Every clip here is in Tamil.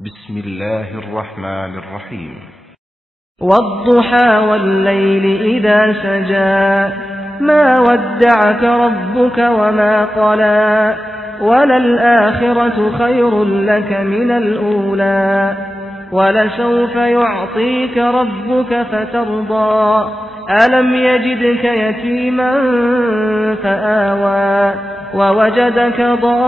بسم الله الرحمن الرحيم والضحى والليل إذا سجى ما ودعك ربك وما قلى وللآخرة خير لك من الأولى ولسوف يعطيك ربك فترضى ألم يجدك يتيما فآوى ووجدك ضالا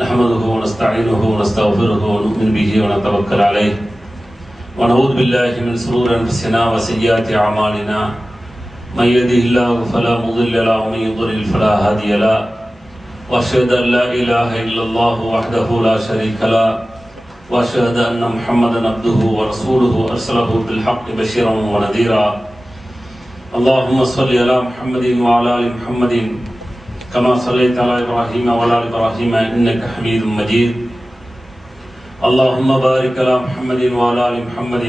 نحمده ونستعينه ونستغفره ونؤمن به ونتوكل عليه ونعوذ بالله من شرور أنفسنا وسيئات أعمالنا من يهده الله فلا مضل له ومن يضلل فلا هادي له وأشهد أن لا إله إلا الله وحده لا شريك له وأشهد أن محمدا عبده ورسوله أرسله بالحق بشيرا ونذيرا اللهم صل على محمد وعلى آل محمد كما صليت على إبراهيم وعلى آل إبراهيم إنك حميد مجيد اللهم بارك على محمد وعلى آل محمد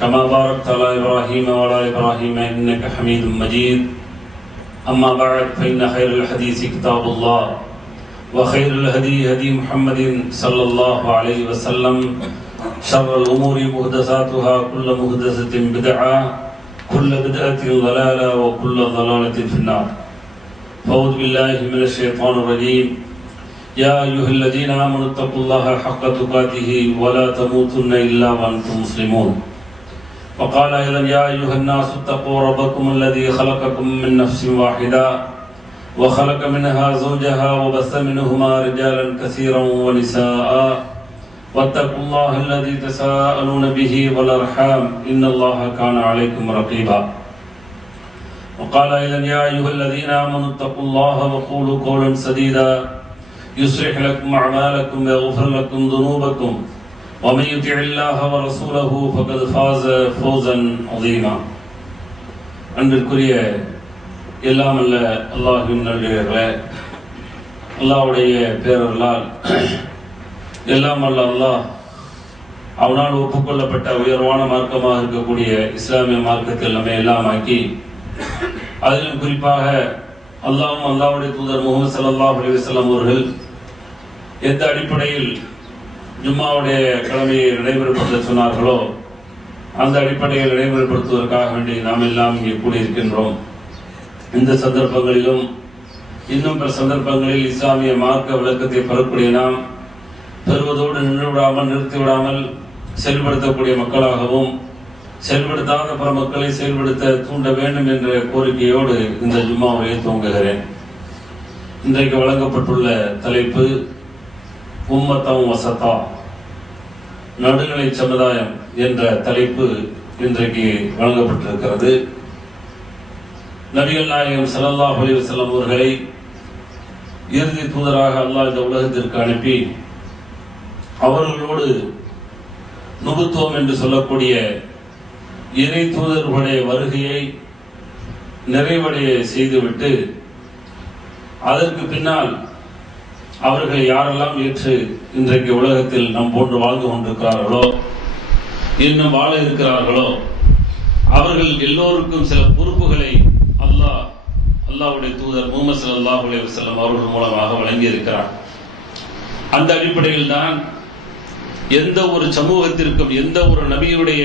كما باركت على إبراهيم وعلى آل إبراهيم إنك حميد مجيد أما بعد فإن خير الحديث كتاب الله وخير الهدي هدي محمد صلى الله عليه وسلم شر الأمور محدثاتها كل محدثة بدعة كل بدعة ضلالة وكل ضلالة في النار أعوذ بالله من الشيطان الرجيم يا أيها الذين آمنوا اتقوا الله حق تقاته ولا تموتن إلا وأنتم مسلمون وقال أيضا يا أيها الناس اتقوا ربكم الذي خلقكم من نفس واحدة وخلق منها زوجها وبث منهما رجالا كثيرا ونساء واتقوا الله الذي تساءلون به والأرحام إن الله كان عليكم رقيبا وقال أيضا يا أيها الذين آمنوا اتقوا الله وقولوا قولا سديدا يصلح لكم أعمالكم ويغفر لكم ذنوبكم ومن يطع الله ورسوله فقد فاز فوزا عظيما அன்பிற்குரிய எல்லாம் அல்ல அல்லாஹ்வின் நல்லடியார்களே, அல்லாஹ்வுடைய பேரருளால் எல்லாம் அல்ல அல்லாஹ் அவனால் ஒப்புக்கொள்ளப்பட்ட உயர்வான மார்க்கமாக இருக்கக்கூடிய இஸ்லாமிய மார்க்கத்தில் நம்மை எல்லாம் ஆக்கி, அதிலும் குறிப்பாக அல்லாஹ்வும் அல்லாஹ்வுடைய தூதர் முஹம்மது ஸல்லல்லாஹு அலைஹி வஸல்லம் அவர்கள் எந்த அடிப்படையில் ஜும்மாவுடைய கடமையை நடைமுறைப்படுத்த சொன்னார்களோ அந்த அடிப்படையில் நடைமுறைப்படுத்துவதற்காக வேண்டி நாம் எல்லாம் இங்கே கூடியிருக்கின்றோம். இந்த சந்தர்ப்பங்களிலும் இன்னும் பிற சந்தர்ப்பங்களில் இஸ்லாமிய மார்க்க விளக்கத்தை பெறக்கூடிய நாம் பெறுவதோடு நின்றுவிடாமல் நிறுத்திவிடாமல் செயல்படுத்தக்கூடிய மக்களாகவும் செயல்படுத்தாத பிற மக்களை செயல்படுத்த தூண்ட வேண்டும் என்ற கோரிக்கையோடு இந்த ஜும்மாவை துவங்குகிறேன். இன்றைக்கு வழங்கப்பட்டுள்ள தலைப்பு உம்மத்தம் வசத்தா, நடுநிலை சமுதாயம் என்ற தலைப்பு இன்றைக்கு வழங்கப்பட்டிருக்கிறது. நபிகள் நாயகம் ஸல்லல்லாஹு அலைஹி வஸல்லம் அவர்களை இறுதி தூதராக அல்லாஹ் இந்த உலகத்திற்கு அனுப்பி அவர்களோடு நுபுத்துவம் என்று சொல்லக்கூடிய இறை தூதர்களுடைய வருகையை நிறைவடைய செய்துவிட்டு அதற்கு பின்னால் அவர்கள் யாரெல்லாம் ஏற்று இன்றைக்கு உலகத்தில் நம் போன்று வாழ்ந்து கொண்டிருக்கிறார்களோ இன்னும் வாழ இருக்கிறார்களோ அவர்கள் எல்லோருக்கும் சில பொறுப்புகளை அல்லாஹ்வுடைய தூதர் முஹம்மது ஸல்லல்லாஹு அலைஹி வஸல்லம் அவர்கள் மூலமாக வழங்கி இருக்கிறார். அந்த அடிப்படையில் தான் எந்த ஒரு சமூகத்திற்கும் எந்த ஒரு நபியுடைய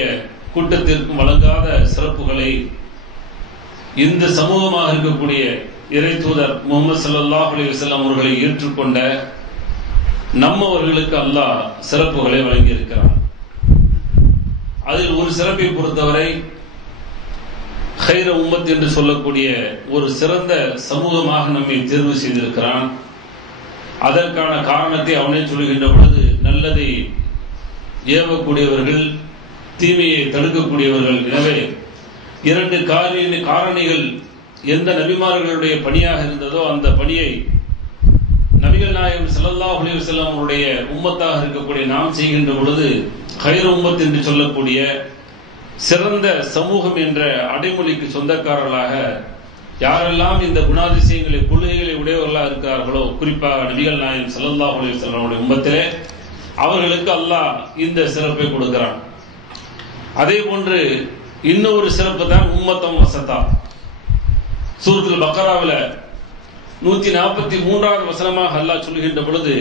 கூட்டத்திற்கும் வழங்காத சிறப்புகளை இந்த சமூகமாக இருக்கக்கூடிய இறை தூதர் முஹம்மது ஸல்லல்லாஹு அலைஹி வஸல்லம் அவர்களை ஏற்றுக்கொண்ட நம்மவர்களுக்கு அல்லாஹ் சிறப்புகளை வழங்கி இருக்கிறார். அதில் ஒரு சிறப்பை பொறுத்தவரை கைர உம்மத் என்று சொல்லக்கூடிய ஒரு சிறந்த சமூகமாக நம்மை தேர்வு செய்திருக்கிறான். அதற்கான காரணத்தை அவனே சொல்கின்ற பொழுது நல்லதை ஏவக்கூடியவர்கள், தீமையை தடுக்கக்கூடியவர்கள். எனவே இரண்டு காரணிகள் எந்த நபிமார்களுடைய பணியாக இருந்ததோ அந்த பணியை நபிகள் நாயகம் ஸல்லல்லாஹு அலைஹி வஸல்லம் அவருடைய உம்மத்தாக இருக்கக்கூடிய நாம் செய்கின்ற பொழுது கைர உம்மத் என்று சொல்லக்கூடிய சிறந்த சமூகம் என்ற அடைமொழிக்கு சொந்தக்காரர்களாக யாரெல்லாம் இந்த குணாதிசயங்களை கொள்கைகளை உடையவர்களாக இருக்கிறார்களோ, குறிப்பாக நபிகள் நாயகம் ஸல்லல்லாஹு அலைஹி வஸல்லம் அவருடைய உம்மத்திலே அவர்களுக்கு அல்லாஹ் இந்த சிறப்பை கொடுக்கிறான். அதே போன்று இன்னொரு சிறப்பு தான் உம்மத்தம் வசத்தா. சூரத்துல் பக்கராவில் 143வது வசனமாக அல்லாஹ் சொல்கின்ற பொழுது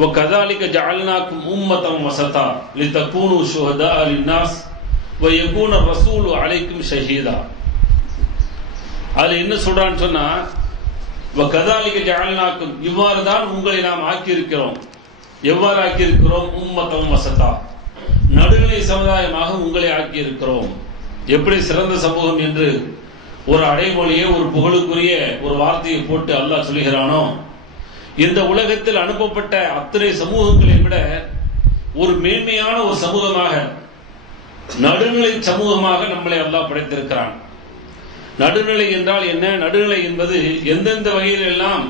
وَكَذَلِكَ جَعَلْنَاكُمْ أُمَّةً وَسَطًا لِتَكُونُوا شُهَدَاءَ لِلنَّاسِ وَيَكُونَ الرَّسُولُ عَلَيْكُمْ شَهِيدًا. அது என்ன சொல்றான்னு சொன்னா وَكَذَلِكَ جَعَلْنَاكُمْ இவ்வாறு தான் உங்களை நாம் ஆக்கியிருக்கிறோம். எவ்வாறு ஆக்கியிருக்கிறோம்? உம்மத்தம் வசதா, நடுநிலை சமுதாயமாக உங்களை ஆக்கியிருக்கிறோம். எப்படி சிறந்த சமூகம் என்று ஒரு அடைமொழியை, ஒரு புகழுக்குரிய ஒரு வார்த்தையை போட்டு அல்லாஹ் சொல்கிறானோ, இந்த உலகத்தில் அனுப்பப்பட்ட அத்தனை சமூகங்களை விட ஒரு மேன்மையான ஒரு சமூகமாக, நடுநிலை சமூகமாக நம்மளை அல்லாஹ் படைத்திருக்கிறான். நடுநிலை என்றால் என்ன? நடுநிலை என்பது எந்தெந்த வகையில் எல்லாம்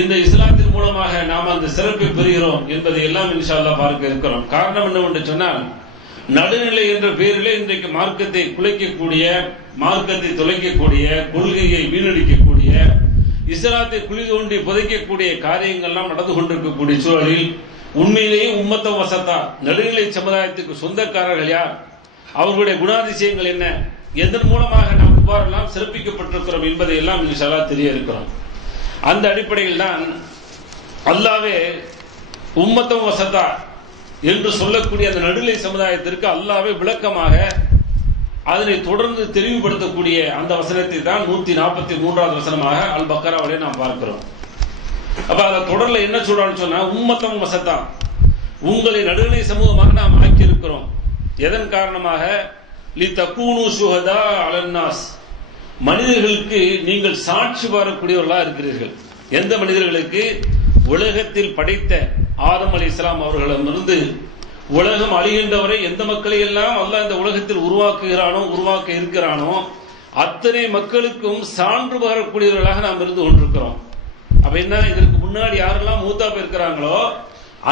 இந்த இஸ்லாத்தின் மூலமாக நாம் அந்த சிறப்பை பெறுகிறோம் என்பதை எல்லாம் இன்ஷா அல்லாஹ் பார்க்க இருக்கிறோம். காரணம் என்னவென்று சொன்னால், நடுநிலை என்ற பெயரிலே இன்றைக்கு மார்க்கத்தை குலைக்கக்கூடிய, மார்க்கத்தை தொலைக்கக்கூடிய, கொள்கையை வீணடிக்கக்கூடிய, இஸ்லாத்தை குழி தோண்டி புதைக்கக்கூடிய காரியங்கள்லாம் நடந்து கொண்டிருக்கக்கூடிய சூழலில் உண்மையிலேயே உம்மத்தம் வசத்தா, நடுநிலை சமுதாயத்துக்கு சொந்தக்காரர்கள் யார், அவர்களுடைய குணாதிசயங்கள் என்ன, எதன் மூலமாக நாம் இவ்வாறெல்லாம் சிறப்பிக்கப்பட்டிருக்கிறோம் என்பதை எல்லாம் இன்ஷா அல்லாஹ் தெரிய இருக்கிறோம். அந்த அடிப்படையில் தான் அல்லாஹ்வே உம்மத்தம் வசத்தா என்று சொல்லக்கூடிய அந்த நடுநிலை சமுதாயத்திற்கு அல்லாஹ்வே விளக்கமாக அதனை தொடர்ந்து தெளிவுபடுத்தக்கூடிய அந்த வசனத்தை தான் 143வது வசனமாக அல் பக்கராவிலே நாம் பார்க்கிறோம். அப்ப அதை தொடர்ல என்ன சொல்றான்னு சொன்னா, உம்மத்தம் வசத்தா, உங்களை நடுநிலை சமூகமாக நாம் ஆக்கியிருக்கிறோம். எதன் காரணமாக? லிதகூனு ஷுஹதா அலன்னாஸ், மனிதர்களுக்கு நீங்கள் சாட்சி பாரக்கூடியவர்களாக இருக்கிறீர்கள். எந்த மனிதர்களுக்கு? உலகத்தில் படைத்த ஆதம் அலைஹிஸ்ஸலாம் அவர்களிடமிருந்து உலகம் அழிகின்றவரை எந்த மக்களை எல்லாம் அல்லாஹ் இந்த உலகத்தில் உருவாக்க இருக்கிறானோ அத்தனை மக்களுக்கும் சான்று பகரக்கூடியவர்களாக நாம் இருந்து கொண்டிருக்கிறோம். அப்ப என்ன, இதற்கு முன்னாடி யாரெல்லாம் மூத்தா போயிருக்கிறாங்களோ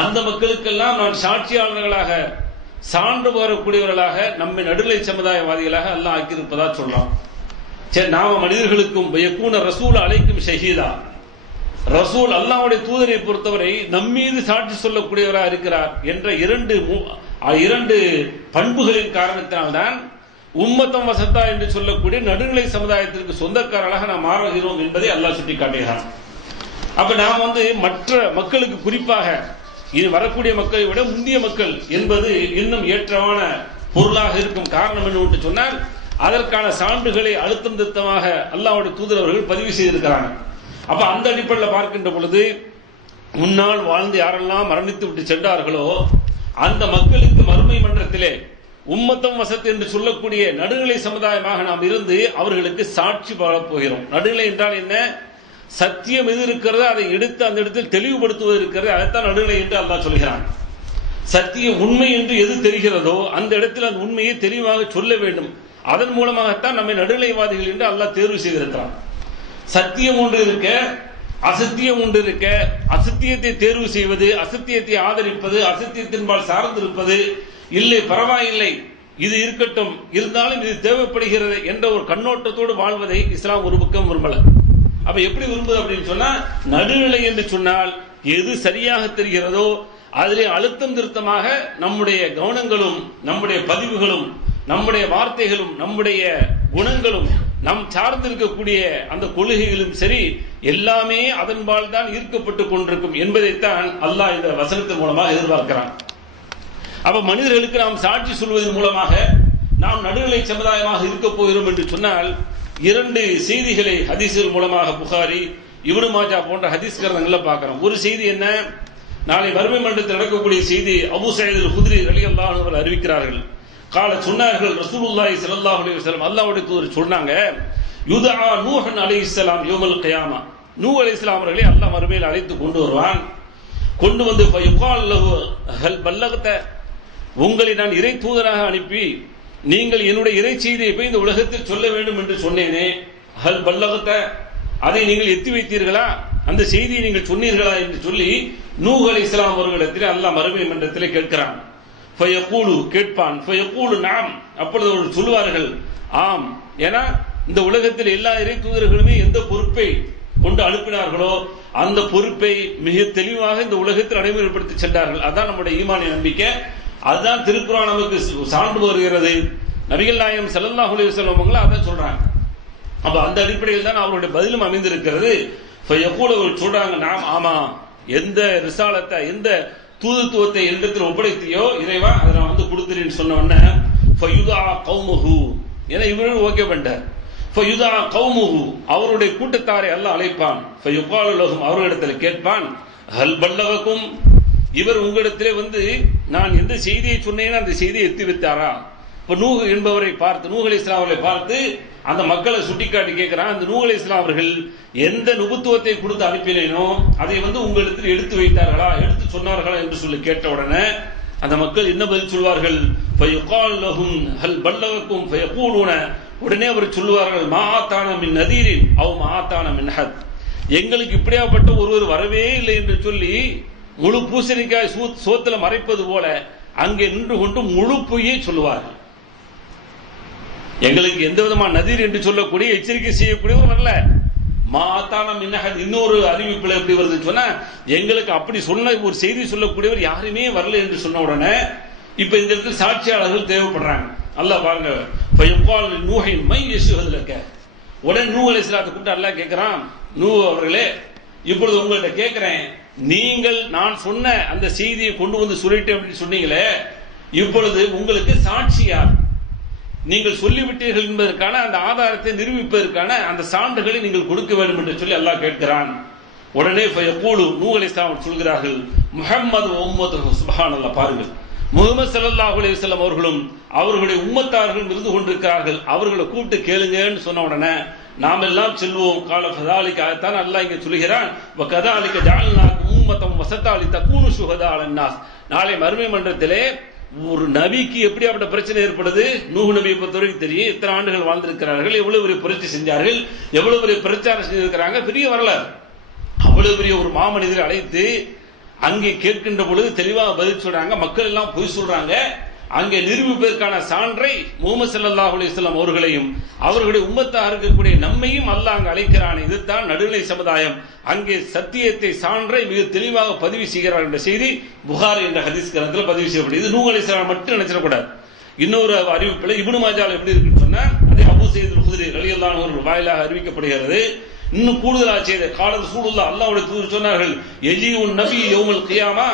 அந்த மக்களுக்கெல்லாம் நான் சாட்சியாளர்களாக, சான்று பகரக்கூடியவர்களாக நம்மை நடுநிலை சமுதாயவாதிகளாக அல்லாஹ் ஆக்கியிருப்பதா சொல்றான். சரி, நாம மனிதர்களுக்கும் யகூன ரசூல் அலைக்கும் ஷஹீதா, ரசூல் அல்லாஹ்வுடைய தூதரை பொறுத்தவரை நம்மீது சாட்சி சொல்லக்கூடியவராக இருக்கிறார் என்ற இரண்டு பண்புகளின் காரணத்தினால்தான் உம்மத்தம் வசத்தா என்று சொல்லக்கூடிய நடுநிலை சமுதாயத்திற்கு சொந்தக்காரர்களாக நாம் மாறுகிறோம் என்பதை அல்லாஹ் சுட்டி காட்டுகிறான். அப்ப நாம் மற்ற மக்களுக்கு, குறிப்பாக இது வரக்கூடிய மக்களை விட முந்திய மக்கள் என்பது இன்னும் ஏற்றமான பொருளாக இருக்கும். காரணம் என்று சொன்னால், அதற்கான சான்றுகளை அழுத்தம் திருத்தமாக அல்லாஹ்வுடைய தூதர் அவர்கள் பதிவு செய்திருக்கிறாங்க. அப்ப அந்த அடிப்படையில் பார்க்கின்ற பொழுது, முன்னால் வாழ்ந்து யாரெல்லாம் மரணித்து விட்டு சென்றார்களோ அந்த மக்களுக்கு மறுமை மன்றத்திலே உம்மத்தம் வசத் என்று சொல்லக்கூடிய நடுநிலை சமுதாயமாக நாம் இருந்து அவர்களுக்கு சாட்சி பாடப் போகிறோம். நடுநிலை என்றால் என்ன? சத்தியம் எது இருக்கிறதோ அதை எடுத்து அந்த இடத்தில் தெளிவுபடுத்துவது இருக்கிறது, அதைத்தான் நடுநிலை என்று அல்லாஹ் சொல்கிறான். சத்தியம் உண்மை என்று எது தெரிகிறதோ அந்த இடத்தில் அந்த உண்மையை தெளிவாக சொல்ல வேண்டும். அதன் மூலமாகத்தான் நம்மை நடுநிலைவாதிகள் என்று அல்லாஹ் தேர்வு செய்திருக்கிறான். சத்தியம் ஒன்று இருக்க, அசத்தியம் ஒன்று இருக்க, அசத்தியத்தை தேர்வு செய்வது, அசத்தியத்தை ஆதரிப்பது, அசத்தியத்தின்பால் சார்ந்திருப்பது, இல்லை பரவாயில்லை இது இருக்கட்டும், இருந்தாலும் இது தேவைப்படுகிறது என்ற ஒரு கண்ணோட்டத்தோடு வாழ்வதை இஸ்லாம் ஒரு பக்கம் விரும்பல. அப்ப எப்படி விரும்புது அப்படின்னு சொன்னா, நடுநிலை என்று சொன்னால் எது சரியாக தெரிகிறதோ அதிலே அழுத்தம் திருத்தமாக நம்முடைய கவனங்களும், நம்முடைய பதிவுகளும், நம்முடைய வார்த்தைகளும், நம்முடைய குணங்களும், நம் சார்ந்திருக்கக்கூடிய அந்த கொள்கைகளும் சரி, எல்லாமே அதன்பால் தான் ஈர்க்கப்பட்டுக் கொண்டிருக்கும் என்பதைத்தான் அல்லாஹ் இந்த வசனத்தின் மூலமாக எதிர்பார்க்கிறான். அப்ப மனிதர்களுக்கு நாம் சாட்சி சொல்வதன் மூலமாக நாம் நடுநிலை சமுதாயமாக இருக்க போகிறோம் என்று சொன்னால், இரண்டு செய்திகளை ஹதீஸ்கள் மூலமாக புகாரி, இப்னு மாஜா போன்ற ஹதீஸ் கிரந்தங்கள்ல பார்க்கிறோம். ஒரு செய்தி என்ன? நாளை மறுமை மன்றத்தில் நடக்கக்கூடிய செய்தி. அபூ ஸயீத் அல்-குத்ரி ரலியல்லாஹு அன்ஹு அவர்கள் அறிவிக்கிறார்கள். கால சொன்னார்கள், ரசூலுல்லாஹி ஸல்லல்லாஹு அலைஹி வஸல்லம், அல்லாஹ்வுடைய தூதர் சொன்னாங்க, யுதஆ நூஹ் அலைஹிஸ்ஸலாம் யௌமல் கியாமா, நூஹ் அலைஹிஸ்ஸலாம் அவர்களை அல்லாஹ் மறுமையில் அழைத்து கொண்டு வருவான். கொண்டு வந்து ஃபயுகால் லஹு ஹல் பல்லகத, உங்களை நான் இறை தூதராக அனுப்பி நீங்கள் என்னுடைய இறை செய்தியை போய் இந்த உலகத்தில் சொல்ல வேண்டும் என்று சொன்னேனே, ஹல் பல்லகத, அதை நீங்கள் எத்தி வைத்தீர்களா, அந்த செய்தியை நீங்கள் சொன்னீர்களா என்று சொல்லி நூஹ் அலைஹிஸ்ஸலாம் அவர்களிடத்தில் அல்லாஹ் மறுமை மன்றத்திலே கேட்கிறான். ஃபயகூலு, கேட்பான். ஃபயகூலு நாம், அப்பொழுது அவர்கள் சொல்லுவார்கள், ஆம். ஏன்னா இந்த உலகத்தில் எல்லா இறை தூதர்களுமே எந்த பொறுப்பை கொண்டு அனுப்பினார்களோ அந்த பொறுப்பை மிக தெளிவாக இந்த உலகத்தில் நடைமுறைப்படுத்தி சென்றார்கள். அதுதான் நம்முடைய ஈமானிய நம்பிக்கை, அதுதான் திருக்குர்ஆன் நமக்கு சான்று வருகிறது. நபிகள் நாயகம் ஸல்லல்லாஹு அலைஹி வஸல்லம் அவர்கள் அதான் சொல்றாங்க. அப்ப அந்த அடிப்படையில் தான் அவருடைய பதிலும் அமைந்திருக்கிறது. அவர்கள் சொல்றாங்க, நாம் ஆமா, எந்த ரிசாலத்தை எந்த தூதுத்துவத்தை எந்தத்தில் ஒப்படைத்தியோ இறைவா அதை நான் வந்து கொடுத்துறேன்னு சொன்ன உடனே ஏன்னா இவர்கள் ஓகே பண்ணிட்டார். அவருடைய கூட்டத்தாரை அல்லாஹ் அழைப்பான். அவர்களிடத்தில் கேட்பான், ஹல் பல்லகக்கும், இவர் உங்களிடத்திலே வந்து நான் எந்த செய்தியை சொன்னேன்னு அந்த செய்தியை எத்தி வைத்தாரா? இப்ப நூஹ் என்பவரை பார்த்து, நூஹ் அலைஹிஸ்ஸலாம் அவர்களை பார்த்து அந்த மக்களை சுட்டிக்காட்டி கேட்கிறான், அந்த நூஹ் அலைஹிஸ்ஸலாம் அவர்கள் எந்த நுபுத்துவத்தை கொடுத்து அனுப்பினேனோ அதை வந்து உங்களிடத்தில் எடுத்து வைத்தார்களா, எடுத்து சொன்னார்களா என்று சொல்லி கேட்ட உடனே அந்த மக்கள் என்ன பதில் சொல்வார்கள்? ஹல் பல்லகக்கும் ஃபயகூலுன, உடனே அவர் சொல்லுவார்கள், மா ஆத்தான மின் நதீரின் அவ் மா ஆத்தான மின் ஹத், எங்களுக்கு இப்படியாப்பட்ட ஒருவர் வரவே இல்லை என்று சொல்லி முழு பூசணிக்காய் சோத்துல மறைப்பது போல அங்கே நின்று கொண்டு முழு பொய்யை சொல்லுவார்கள். எங்களுக்கு எந்த விதமான நதீர் என்று சொல்லக்கூடிய எச்சரிக்கை செய்யக்கூடியவர் வரல. மாத்தான மின்னஹத், இன்னொரு அறிவிப்புல எப்படி வருதுன்னு சொன்னா, எங்களுக்கு அப்படி சொன்ன ஒரு செய்தி சொல்லக்கூடியவர் யாருமே வரல என்று சொன்ன உடனே இப்ப இந்த இடத்துல சாட்சியாளர்கள் தேவைப்படுறாங்க. அல்லாஹ் பாருங்க, நூஹின் மை யஷ்ஹதுலக, உடனே நூஹ் அலைஹிஸ்ஸலாத்தை கூப்பிட்டு அல்லாஹ் கேட்கிறான், நூஹ் அவர்களே, இப்பொழுது உங்கள்கிட்ட கேட்கிறேன், நீங்கள் நான் சொன்ன அந்த செய்தியை கொண்டு வந்து சொல்லிட்டேன் அப்படின்னு சொன்னீங்களே, இப்பொழுது உங்களுக்கு சாட்சியார், நீங்கள் சொல்லிவிட்டீர்கள் என்பதற்கான அந்த ஆதாரத்தை நிரூபிப்பதற்கான அந்த சான்றுகளை நீங்கள் கொடுக்க வேண்டும் என்று சொல்லி அல்லாஹ் கேட்கிறான். உடனே நூஹ் அலைஹிஸ்ஸலாம் சொல்கிறார்கள், முஹம்மது உம்மத்துஹு, சுப்ஹானல்லாஹ், பாருங்கள், முஹம்மது ஸல்லல்லாஹு அலைஹி வஸல்லம் அவர்களும் அவர்களுடைய உம்மத்தார்கள் இருந்து கொண்டிருக்கிறார்கள், அவர்களை கூப்பிட்டு கேளுங்கன்னு சொன்ன உடனே நாம் எல்லாம் செல்வோம். கால ஃபதாலிக்காகத்தான் அல்லாஹ் இங்கே சொல்கிறான், வகதாலிக ஜஅல்னாக்கும் உம்மத்தம் வஸதா லிதகூனு ஷுஹதா அலன்னாஸ். நாளை மறுமை மன்றத்திலே ஒரு நபிக்கு எப்படியாப்பட்ட பிரச்சனை ஏற்படுது, நூஹ் நபியை பொறுத்தவரைக்கும் தெரியும், இத்தனை ஆண்டுகள் வாழ்ந்திருக்கிறார்கள், எவ்வளவு பெரிய புரட்சி செஞ்சார்கள், எவ்வளவு பெரிய பிரச்சாரம் செஞ்சிருக்கிறாங்க, பெரிய வரலாறு. அவ்வளவு பெரிய ஒரு மாமனிதரை அழைத்து அங்கே கேட்கின்ற பொழுது தெளிவாக பதில் சொல்றாங்க. மக்கள் எல்லாம் பொய் சொல்றாங்க. அங்கே நிரூபிப்பதற்கான சான்றை முஹம்மது ஸல்லல்லாஹு அலைஹி வஸல்லம் அவர்களையும் அவர்களுடைய உம்மத்தாக இருக்கக்கூடிய நம்மையும் அல்லாஹ் அங்கு அழைக்கிறான். இதுதான் நடுநிலை சமுதாயம். அங்கே சத்தியத்தை சான்றை மிக தெளிவாக பதிவு செய்கிறார் என்ற செய்தி புகாரி என்ற ஹதீஸ் கிரந்தத்தில் பதிவு செய்யப்படுது. இது நூஹ் அலைஹிஸ்ஸலாம் மட்டும் நினைச்சிடக்கூடாது. இன்னொரு அறிவிப்பில் இப்னு மாஜால எப்படி இருக்குன்னு சொன்னா, அதே அபூ சயீத் அல்-குத்ரி ரலியல்லாஹு அன்ஹு அவர்கள் வாயிலாக அறிவிக்கப்படுகிறது. இன்னும் கூடுதலாக செய்த காலத்து சூழல்ல அல்லாஹ்வுடைய தூதர் சொன்னார்கள், எஜியுன் நபி யௌமல் கியாமா,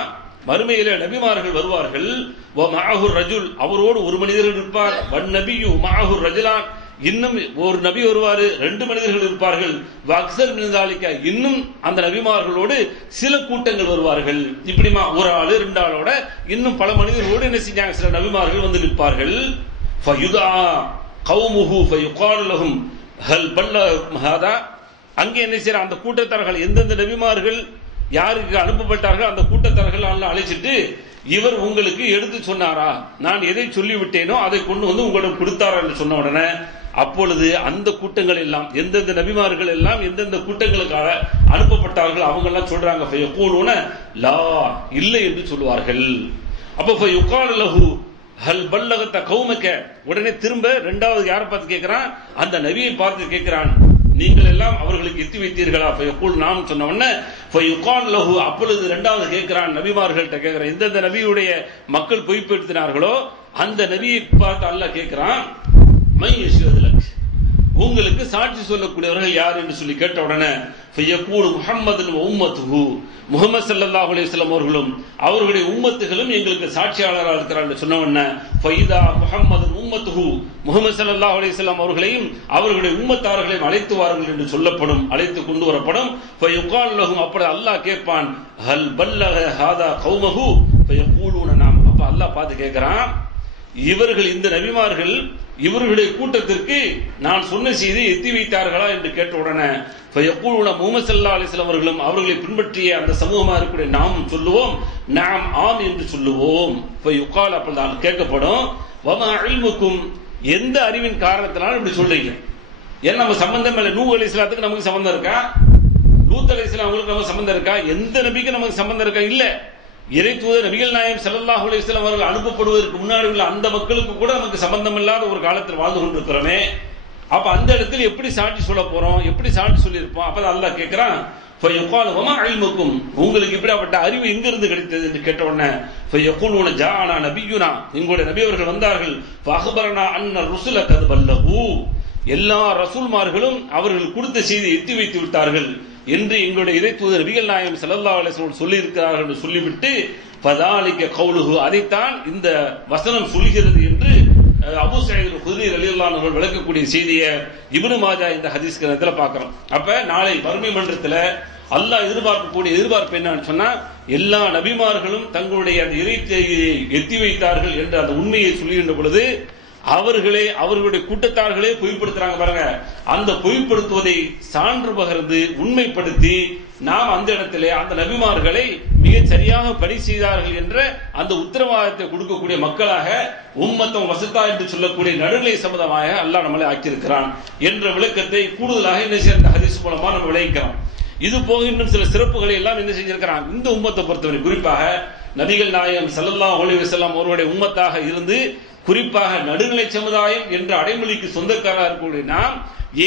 மறுமையிலே நபிமார்கள் வருவார்கள், வ மஅஹு ரஜுல், அவரோடு ஒரு மனிதர் இருப்பார், வன் நபியு மஅஹு ரஜுலான், இன்னும் ஒரு நபி வருவார், ரெண்டு மனிதர்கள் இருப்பார்கள், வ அக்ஸர் மின் ஸாலிக, இன்னும் அந்த நபிமார்களோடு சில கூட்டங்கள் வருவார்கள். இப்படிமா ஒரு ஆளு ரெண்டு ஆளோட இன்னும் பல மனிதர்களோடு என்ன செஞ்சாங்க, சில நபிமார்கள் வந்து நிற்பார்கள். ஃபயுதா கௌமுஹு ஃபயுகாலு லஹும் ஹல் பல்லகும் ஹாதா, அங்கே என்ன செய்யற அந்த கூட்டத்தார்கள் எந்தெந்த நபிமார்கள் யாருக்கு அனுப்பப்பட்டார்கள் அந்த கூட்டத்தார்கள் அழைச்சிட்டு, இவர் உங்களுக்கு எடுத்து சொன்னாரா, நான் எதை சொல்லிவிட்டேனோ அதை கொண்டு வந்து உங்களிடம் கொடுத்தாரா என்று சொன்ன உடனே அப்பொழுது அந்த கூட்டங்கள் எல்லாம் எந்தெந்த நபிமார்கள் எல்லாம் எந்தெந்த கூட்டங்களுக்காக அனுப்பப்பட்டார்கள் அவங்க எல்லாம் சொல்றாங்க, ஃபயகூலுன லா, இல்லை என்று சொல்வார்கள். அப்ப ஃபயுகாலு லஹு ஹல் பல்லகத கௌமக, உடனே திரும்ப இரண்டாவது யாரை பார்த்து கேட்கிறான், அந்த நபியை பார்த்து கேட்கிறான், நீங்கள் எல்லாம் அவர்களுக்கு எத்தி வைத்தீர்களா? நாம் சொன்ன உடனே அப்பொழுது இரண்டாவது கேட்கிறான், நபிமார்கள்ட்ட கேட்கிறான், எந்தெந்த நபியுடைய மக்கள் பொய்ப்படுத்தினார்களோ அந்த நபியை பார்த்து அல்லாஹ் கேட்கிறான், மை யஷ்ஹதுலக், உங்களுக்கு சாட்சி சொல்லக்கூடியவர்கள் யார் என்று சொல்லி கேட்ட உடனே முஹம்மது உம்மத்துஹு, முஹம்மது ஸல்லல்லாஹு அலைஹி வஸல்லம் அவர்களும் அவர்களுடைய உம்மத்துகளும் எங்களுக்கு சாட்சியாளராக இருக்கிறார்கள் சொன்ன உடனே ஃபைதா முஹம்மது உம்மத்துஹு, முஹம்மது ஸல்லல்லாஹு அலைஹி வஸல்லம் அவர்களையும் அவர்களுடைய உம்மத்தார்களையும் அழைத்து வாருங்கள் என்று சொல்லப்படும், அழைத்து கொண்டு வரப்படும். ஃபயுகால் லஹும், அப்படி அல்லாஹ் கேட்பான், ஹல் பல்லக ஹாதா கௌமஹு ஃபயகூலுன நாம். அப்ப அல்லாஹ் பார்த்து கேட்கிறான், இவர்கள் இந்த நபிமார்கள் இவர்களுடைய கூட்டத்திற்கு நான் சொன்ன செய்தி எத்தி வைத்தார்களா என்று கேட்ட உடனே முஹம்மது ஸல்லல்லாஹு அலைஹி வஸல்லம் அவர்களும் அவர்களை பின்பற்றிய அந்த சமூகமாக இருக்கக்கூடிய நாம் சொல்லுவோம், நாம் ஆம் என்று சொல்லுவோம். அப்பதான் கேட்கப்படும், வமா இல்முக்கும், எந்த அறிவின் காரணத்தினால இப்படி சொல்றீங்க, ஏன்னா நம்ம சம்பந்தம் இல்லை, நூஹ் அலைஹிஸ்ஸலாத்துக்கு நமக்கு சம்பந்தம் இருக்கா, லூத் அலைஹிஸ்ஸலாம் அவங்களுக்கு நமக்கு சம்பந்தம் இருக்கா, எந்த நபிக்கு நமக்கு சம்பந்தம் இருக்கா, இல்ல. இறை தூதர் நபிகள் நாயகம் ஸல்லல்லாஹு அலைஹி வஸல்லம் அவர்கள் அனுப்பப்படுவதற்கு முன்னாடி உள்ள அந்த மக்களுக்கு கூட நமக்கு சம்பந்தம் இல்லாத ஒரு காலத்தில் வாழ்ந்து கொண்டிருக்கிறோமே, அப்ப அந்த இடத்துல எப்படி சாட்சி சொல்ல போறோம், எப்படி சாட்சி சொல்லியிருப்போம்? அப்பதான் அல்லாஹ் கேட்கிறான், ஃபயகாலு வமா இல்முக்கும், உங்களுக்கு இப்படிப்பட்ட அறிவு எங்கிருந்து கிடைத்தது என்று கேட்ட உடனே ஃபயகூலுன ஜாஅனா நபியுனா, எங்களுடைய நபி அவர்கள் வந்தார்கள், ஃபஅக்பரனா அன்ன ருசுல கத் பல்லகு, எல்லா ரசூல்மார்களும் அவர்கள் கொடுத்த செய்தியை எத்தி வைத்து விட்டார்கள், என்று எங்களுடைய இறை தூதர் நபிகள் நாயகம் ஸல்லல்லாஹு அலைஹி வஸல்லம் சொல்லி இருக்கிறார்கள் என்று சொல்லிவிட்டு ஃபதாலிக கௌலுஹு, அதைத்தான் இந்த வசனம் சொல்கிறது என்று அபூ ஸயீத் அல்-குத்ரி ரலியல்லாஹு அன்ஹு விளக்கக்கூடிய செய்தியை இப்னு மாஜா இந்த ஹதீஸ் கிரந்தத்துல பார்க்கிறோம். அப்ப நாளை மறுமை மன்றத்துல அல்லாஹ் எதிர்பார்க்கக்கூடிய எதிர்பார்ப்பு என்னன்னு சொன்னா, எல்லா நபிமார்களும் தங்களுடைய அந்த இறை செய்தியை எத்தி வைத்தார்கள் என்ற அந்த உண்மையை சொல்லுகின்ற பொழுது அவர்களுடைய கூட்டத்தார்களே பொய்ப்படுத்துறாங்க பாருங்க. அந்த பொய்ப்படுத்துவதை சான்று பகர்ந்து உண்மைப்படுத்தி நாம் அந்த இடத்திலே அந்த நபிமார்களை மிகச் சரியாக பணி செய்தார்கள் என்ற அந்த உத்தரவாதத்தை கொடுக்கக்கூடிய மக்களாக உம்மத்தம் வசத்தா என்று சொல்லக்கூடிய நடுநிலை சம்பந்தமாக அல்லாஹ் நம்மளை ஆக்கியிருக்கிறான் என்ற விளக்கத்தை கூடுதலாக என்ன செய்ய ஹதீஸ் மூலமா நம்ம விளைவிக்கிறோம். இது போக இன்னும் சில சிறப்புகளை எல்லாம் என்ன செஞ்சிருக்கிறான் இந்த உம்மத்தை பொறுத்தவரை, குறிப்பாக நபிகள் நாயகம் ஸல்லல்லாஹு அலைஹி வஸல்லம் அவருடைய உம்மத்தாக இருந்து குறிப்பாக நடுநிலை சமுதாயம் என்ற அடைமொழிக்கு சொந்தக்காரராக இருக்கக்கூடிய நாம்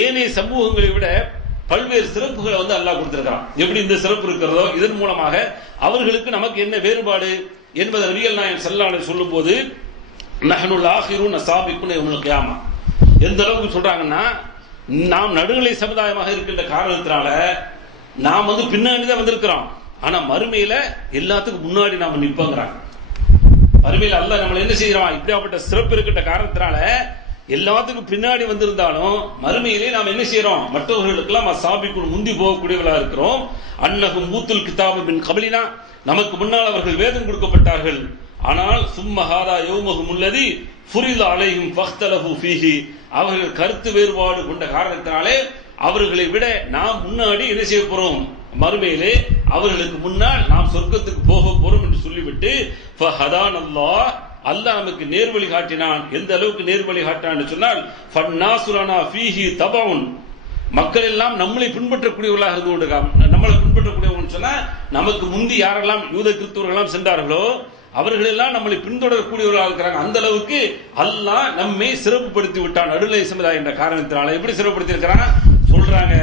ஏனைய சமூகங்களை விட பல்வேறு சிறப்புகளை அல்லாஹ் கொடுத்திருக்கிறான். எப்படி இந்த சிறப்பு இருக்கிறதோ இதன் மூலமாக அவர்களுக்கு நமக்கு என்ன வேறுபாடு என்பதை நபிகள் நாயகம் ஸல்லல்லாஹு அலைஹி சொல்லும் போது நஹ்னுல் ஆகிரூன ஸாபிகூன யௌமல் கியாமா எந்த அளவுக்கு சொல்றாங்கன்னா, நாம் நடுநிலை சமுதாயமாக இருக்கின்ற காரணத்தினால நாம் பின்னாடி தான் வந்திருக்கிறோம், ஆனா மறுமையில எல்லாத்துக்கும் முன்னாடி நாம நிற்போங்கிறாங்க. மறுமையில அல்லாஹ் நம்மள என்ன செய்யறான், இப்படியாப்பட்ட சிறப்பு இருக்கின்ற காரணத்தினால எல்லாத்துக்கும் பின்னாடி வந்திருந்தாலும் மறுமையிலே நாம் என்ன செய்யறோம், மற்றவர்களுக்கெல்லாம் சாபிக்குள் முந்தி போகக்கூடியவர்களாக இருக்கிறோம். அன்னஹும் ஊத்துல் கிதாப மின் கபலினா, நமக்கு முன்னால் அவர்கள் வேதம் கொடுக்கப்பட்டார்கள். ஆனால் சும்ம ஹாதா யௌமஹும் அல்லதி ஃபுரித அலைஹிம் ஃபக்தலஹு ஃபீஹி, அவர்கள் கருத்து வேறுபாடு கொண்ட காரணத்தினாலே அவர்களை விட நாம் முன்னாடி என்ன செய்ய போறோம், மறுமையிலே அவர்களுக்கு முன்னால் நாம் சொர்க்கத்துக்கு போக போறோம் என்று சொல்லிவிட்டு ஃபஹதானல்லாஹ், அல்லாஹ் நமக்கு நேர்வழி காட்டினான். எந்த அளவுக்கு நேர்வழி காட்டினான் சொன்னால், ஃபன்னாசுலனா ஃபீஹி தபவுன், மக்கள் எல்லாம் நம்மளை பின்பற்றக்கூடியவர்களாக இருந்து கொண்டிருக்காங்க. நம்மளை பின்பற்றக்கூடியவங்க சொன்னா, நமக்கு முந்தி யாரெல்லாம் யூத கிறிஸ்தவர்கள் சென்றார்களோ அவர்கள் எல்லாம் நம்மளை பின்தொடரக்கூடியவர்களாக இருக்கிறாங்க. அந்த அளவுக்கு அல்லாஹ் நம்மை சிறப்புப்படுத்தி விட்டான் நடுநிலை சமுதாயம் என்ற காரணத்தினால. எப்படி சிறப்புப்படுத்தி இருக்கிறான் சொல்றாங்க,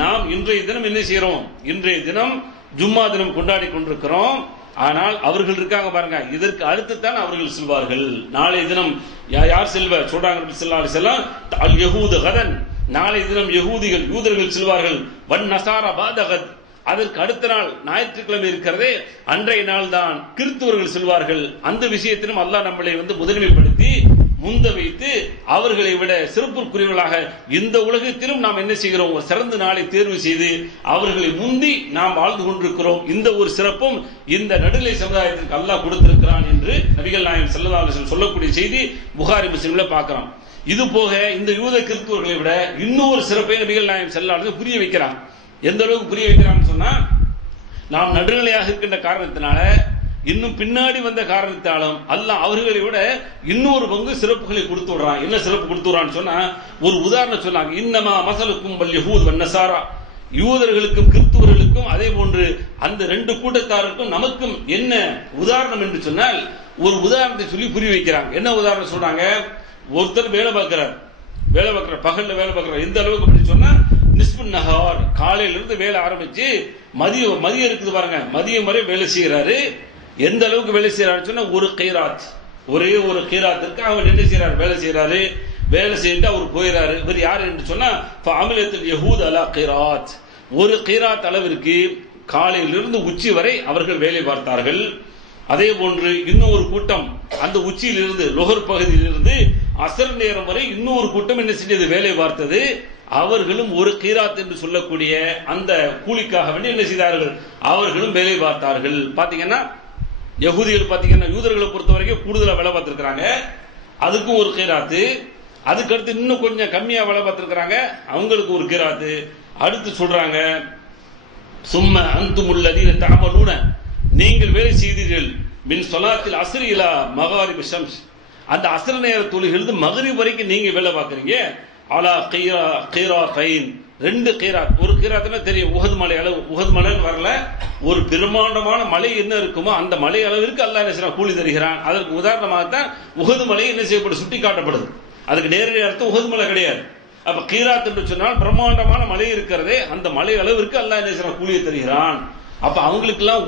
நாம் இன்றைய தினம் என்ன செய்யறோம், இன்றைய தினம் ஜும்மா தினம் கொண்டாடி கொண்டிருக்கிறோம். ஆனால் அவர்கள் இருக்காங்க பாருங்க, இதற்கு அடுத்து தான் அவர்கள் செல்வார்கள். நாளைய தினம் யார் செல்வ சொல்றாங்க, அல் யஹூது கதன், நாளைய தினம் யஹூதிகள் யூதர்கள் செல்வார்கள். வன் நசாரா பாதகத், அதற்கு அடுத்த நாள் ஞாயிற்றுக்கிழமை இருக்கிறதே அன்றைய நாள் தான் கிறிஸ்தவர்கள் செல்வார்கள். அந்த விஷயத்திலும் அல்லாஹ் நம்மளை முதன்மைப்படுத்தி முந்த வைத்து அவர்களை விட சிறப்புக்குரியவர்களாக இந்த உலகத்திலும் நாம் என்ன செய்கிறோம், ஒரு சிறந்த நாளை தேர்வு செய்து அவர்களை முந்தி நாம் வாழ்ந்து கொண்டிருக்கிறோம். இந்த ஒரு சிறப்பும் இந்த நடுநிலை சமுதாயத்திற்கு அல்லாஹ் கொடுத்திருக்கிறான் என்று நபிகள் நாயகம் ஸல்லல்லாஹு அலைஹி வஸல்லம் சொல்லக்கூடிய செய்தி புகாரி முஸ்லிம்ல பார்க்கிறோம். இது போக இந்த யூத கிறிஸ்தவர்களை விட இன்னொரு சிறப்பை நபிகள் நாயகம் ஸல்லல்லாஹு அலைஹி வஸல்லம் புரிய வைக்கிறாங்க. எந்த அளவுக்கு புரிய வைக்கிறான்னு சொன்னா, நாம் நடுநிலையாக இருக்கின்ற காரணத்தினால இன்னும் பின்னாடி வந்த காரணத்தாலும் அல்லாஹ் அவர்களை விட இன்னொரு பங்கு சிறப்புகளை கொடுத்து விடுறான். என்ன சிறப்பு கொடுத்து விடுறான்னு சொன்னா, ஒரு உதாரணம் சொன்னாங்க, இன்னமா மசலுக்கும் வல் யஹூத் வன் நஸாரா, யூதர்களுக்கும் கிறிஸ்தவர்களுக்கும் அதே போன்று அந்த ரெண்டு கூட்டத்தாருக்கும் நமக்கும் என்ன உதாரணம் என்று சொன்னால், ஒரு உதாரணத்தை சொல்லி புரிய வைக்கிறாங்க. என்ன உதாரணம் சொல்றாங்க, ஒருத்தர் வேலை பார்க்கிறார், பகல்ல வேலை பார்க்கிறார். எந்த அளவுக்கு அப்படின்னு சொன்னா, நிஸ்பு நஹார், காலையில இருந்து வேலை ஆரம்பிச்சு மதியம் இருக்குது பாருங்க, மதியம் வரை வேலை செய்யறாரு. எந்த அளவுக்கு வேலை செய்யறாரு சொன்னா, ஒரு கைராத், ஒரே ஒரு கைராத்திற்கு அவர் என்ன செய்யறாரு, வேலை செய்யறாரு. வேலை செய்துட்டு அவர் போயிறாரு. இவர் யாரு என்று சொன்னா, ஃபஅமிலத்துல் யஹூத் அலா கைராத், ஒரு கைராத் அளவிற்கு காலையிலிருந்து உச்சி வரை அவர்கள் வேலை பார்த்தார்கள். அதே போன்று இன்னொரு கூட்டம் அந்த உச்சியிலிருந்து லொஹர் பகுதியிலிருந்து அசர் நேரம் வரை இன்னொரு கூட்டம் என்ன செஞ்சது, வேலை பார்த்தது. அவர்களும் ஒரு கீராத் என்று சொல்லக்கூடிய அந்த கூலிக்காக வேண்டி என்ன செய்தார்கள், அவர்களும் வேலை பார்த்தார்கள். பாத்தீங்கன்னா யகூதிகள் பாத்தீங்கன்னா யூதர்களை பொறுத்த வரைக்கும் கூடுதலா வேலை பார்த்திருக்கிறாங்க, அதுக்கும் ஒரு கீராத்து. அதுக்கடுத்து இன்னும் கொஞ்சம் கம்மியா வேலை பார்த்திருக்கிறாங்க, அவங்களுக்கு ஒரு கீராத்து. அடுத்து சொல்றாங்க, சும்ம அந்துமுல்லதீன தஅமலூன, நீங்கள் வேலை செய்தீர்கள் மின் ஸலாத்தில் அஸ்ரி இலா மகாரிபி ஷம்ஸ், அந்த அஸ்ர் நேர தொழுகையிலிருந்து மக்ரிப் வரைக்கும் நீங்க வேலை பார்க்கறீங்க. அலா கீராத்தைன், ரெண்டு கீராத். ஒரு கீராத்னா தெரியும், உஹது மலை அளவு. உஹது மலைன்னு வரல, ஒரு பிரம்மாண்டமான மலை என்ன இருக்குமோ அந்த மலை அளவிற்கு அல்லாஹ் என்ன செய்யறான், கூலி தருகிறான். அதற்கு உதாரணமாகத்தான் உஹது மலை என்ன செய்யப்படும், சுட்டி காட்டப்படுது. அதுக்கு நேரடி அர்த்தம் உஹது மலை கிடையாது. அப்ப கீராத் என்று சொன்னால் பிரம்மாண்டமான மலை இருக்கிறதே, அந்த மலை அளவிற்கு அல்லாஹ் என்ன செய்யறான், கூலியை தருகிறான். அப்ப அவங்களுக்கு எல்லாம்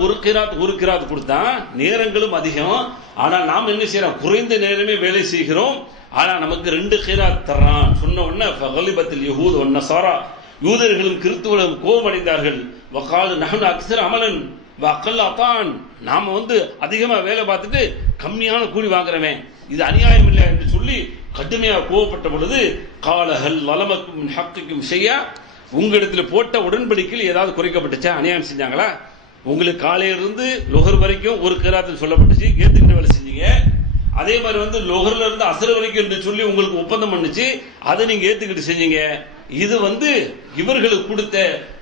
ஒரு கிராத் கொடுத்தா நேரங்களும் அதிகம். ஆனா நாம் என்ன செய்யறோம், குறைந்த நேரமே வேலை செய்கிறோம். ஆனா நமக்கு ரெண்டு கிராத் தர்றான். சொன்ன உடனே ஃபகலிபத்தில் யஹூத் வன் நஸாரா, யூதர்களும் கிறிஸ்துவர்களும் கோபமடைந்தார்கள். வகாலு நஹ்னு அக்ஸர் அமலன் வ அக்கல் அதான், நாம அதிகமா வேலை பார்த்துட்டு கம்மியான கூலி வாங்குறவன், இது அநியாயம் இல்லை என்று சொல்லி கடுமையாக கோபப்பட்ட பொழுது காலஹல் வலமக்கும் மின் ஹக்கிக்கும் ஷையா, உங்களிடத்தில் போட்ட உடன்படிக்கையில் ஏதாவது குறைக்கப்பட்டுச்சா? அநியாயம் செஞ்சாங்களா? உங்களுக்கு காலையிலிருந்து லொஹர் வரைக்கும் ஒரு கிராத்தில் சொல்லப்பட்டுச்சு, ஏத்துக்கிட்டு வேலை செஞ்சீங்க. அதே மாதிரி லொஹர்ல இருந்து அசர் வரைக்கும் என்று சொல்லி உங்களுக்கு ஒப்பந்தம் பண்ணுச்சு, அதை நீங்க ஏத்துக்கிட்டு செஞ்சீங்க. இது இவர்களுக்கு கொடுத்த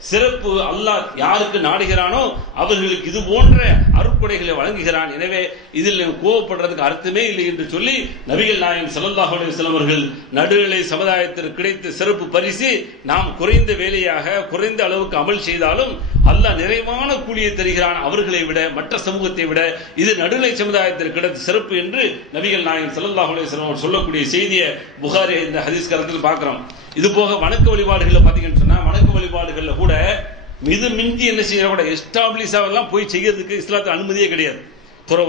சிறப்பு. அல்லாஹ் யாருக்கு நாடுகிறானோ அவர்களுக்கு இது போன்ற அருட்கொடைகளை வழங்குகிறான். எனவே இதில் கோபப்படுறதுக்கு அர்த்தமே இல்லை என்று சொல்லி நபிகள் நாயகம் ஸல்லல்லாஹு அலைஹி வஸல்லம் அவர்கள் நடுநிலை சமுதாயத்திற்கு கிடைத்த சிறப்பு பரிசு, நாம் குறைந்த வேலையாக குறைந்த அளவுக்கு அமல் செய்தாலும் அல்லாஹ் நிறைவான கூலியை தருகிறான் அவர்களை விட, மற்ற சமூகத்தை விட. இது நடுநிலை சமுதாயத்திற்கு கிடைத்த சிறப்பு என்று நபிகள் நாயகம் ஸல்லல்லாஹு அலைஹி வஸல்லம் அவர்கள் சொல்லக்கூடிய செய்தியை புகாரி இந்த ஹதீஸ் கருத்தில் பார்க்கிறோம். இது போக வணக்க வழிபாடுகள் பாத்தீங்கன்னு சொன்னா, வணக்க வழிபாடுகள்ல கூட மிது மிஞ்சி என்ன செய்யற கூட எஸ்டாப்ளிஷ் ஆகலாம் போய் செய்யறதுக்கு இஸ்லாத்துல அனுமதியே கிடையாது.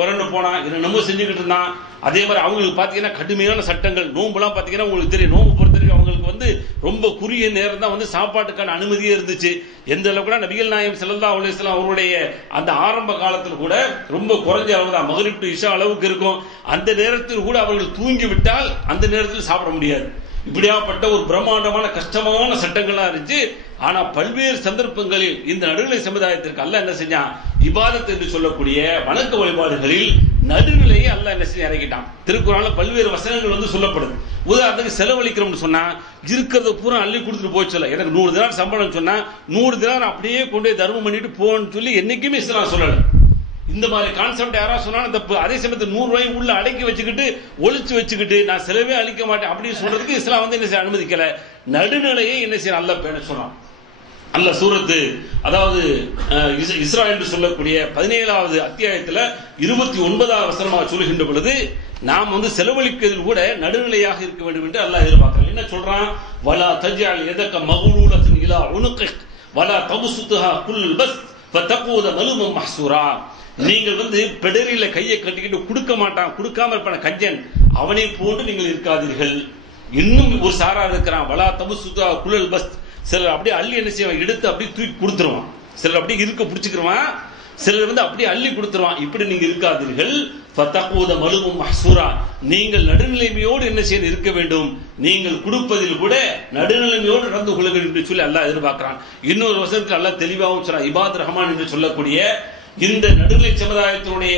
வரன்னு போனா இதை நம்ம செஞ்சுக்கிட்டு இருந்தான். அதே மாதிரி அவங்களுக்கு பாத்தீங்கன்னா கடுமையான சட்டங்கள். நோம்புலாம் பாத்தீங்கன்னா உங்களுக்கு தெரியும், நோம்பு பொறுத்தவரைக்கும் அவங்களுக்கு ரொம்ப குறுகிய நேரம் தான் சாப்பாட்டுக்கான அனுமதியே இருந்துச்சு. எந்த அளவுக்கு கூட நபிகள் நாயகம் ஸல்லல்லாஹு அலைஹி வஸல்லம் அவருடைய அந்த ஆரம்ப காலத்தில் கூட ரொம்ப குறைஞ்ச அளவு தான், மக்ரிப் டு இஷா அளவுக்கு இருக்கும். அந்த நேரத்தில் கூட அவர்கள் தூங்கி விட்டால் அந்த நேரத்தில் சாப்பிட முடியாது. இப்படியாப்பட்ட ஒரு பிரம்மாண்டமான கஷ்டமான சட்டங்கள்லாம் இருந்துச்சு. ஆனா பல்வேறு சந்தர்ப்பங்களில் இந்த நடுநிலை சமுதாயத்திற்கு அல்லாஹ் என்ன செஞ்சான், இபாதத் என்று சொல்லக்கூடிய வணக்க வழிபாடுகளில் நடுநிலையை அல்லாஹ் என்ன செஞ்சு இறக்கிட்டான். திருக்குறான்ல பல்வேறு வசனங்கள் சொல்லப்படுது. உதாரணத்துக்கு செலவழிக்கிறோம்னு சொன்னா இருக்கிறத பூரா அள்ளி கொடுத்துட்டு போய் சொல்ல, எனக்கு 100 தினார் சம்பளம் சொன்னா 100 தினார் அப்படியே கொண்டு போய் தர்மம் பண்ணிட்டு போன்னு சொல்லி என்னைக்குமே இஸ்லாம் சொல்லல. இந்த மாதிரி கான்செப்ட் யாராவது சொன்னாலும் தப்பு. அதே சமயத்தில் 100 ரூபாய் உள்ள அடக்கி வச்சுக்கிட்டு ஒளிச்சு வச்சுக்கிட்டு நான் செலவே அளிக்க மாட்டேன் அப்படின்னு சொல்றதுக்கு இஸ்லாம் என்ன செய்ய அனுமதிக்கல. நடுநிலையை என்ன செய்ய அல்லாஹ் பேண சொன்னான். அல்லாஹ் சூரத்து அதாவது இஸ்ரா என்று சொல்லக்கூடிய 17வது அத்தியாயத்தில் 29வது வசனமாக சொல்கின்ற பொழுது நாம் செலவழிப்பதில் கூட நடுநிலையாக இருக்க வேண்டும் என்று அல்லாஹ் எதிர்பார்க்கிறான். என்ன சொல்றான், வலா தஜ்அல் யதக மக்லூலத்தன் இலா உனுகிக் வலா தபசுத்துஹா குல் பஸ் ஃபதகூத மலுமம் மஹ்சூரா. நீங்கள் பெடரியில கையை கட்டிக்கிட்டு கொடுக்காம இருப்பான கஞ்சன், அவனை போன்று நீங்கள் இருக்காதீர்கள். இன்னும் ஒரு சாரா இருக்கிறான், வலா தபசுத்துஹா குல் பஸ். சிலர் அப்படியே அள்ளி என்ன செய்வான், எடுத்து அப்படியே தூக்கி கொடுத்துருவான். சிலர் அப்படியே இருக்க பிடிச்சுக்கிருவான், சிலர் அப்படியே அள்ளி கொடுத்துருவான். இப்படி நீங்க இருக்காதீர்கள். ஃபதகூத மலுமம் மஹ்சூரா, நீங்கள் நடுநிலைமையோடு என்ன செய்ய இருக்க வேண்டும். நீங்கள் கொடுப்பதில் கூட நடுநிலைமையோடு நடந்து கொள்ள வேண்டும் என்று சொல்லி அல்லாஹ் எதிர்பார்க்கிறான். இன்னொரு வசனத்தில் அல்லாஹ் தெளிவாகவும் சொல்றான், இபாத் ரஹ்மான் என்று சொல்லக்கூடிய இந்த நடுநிலை சமுதாயத்தினுடைய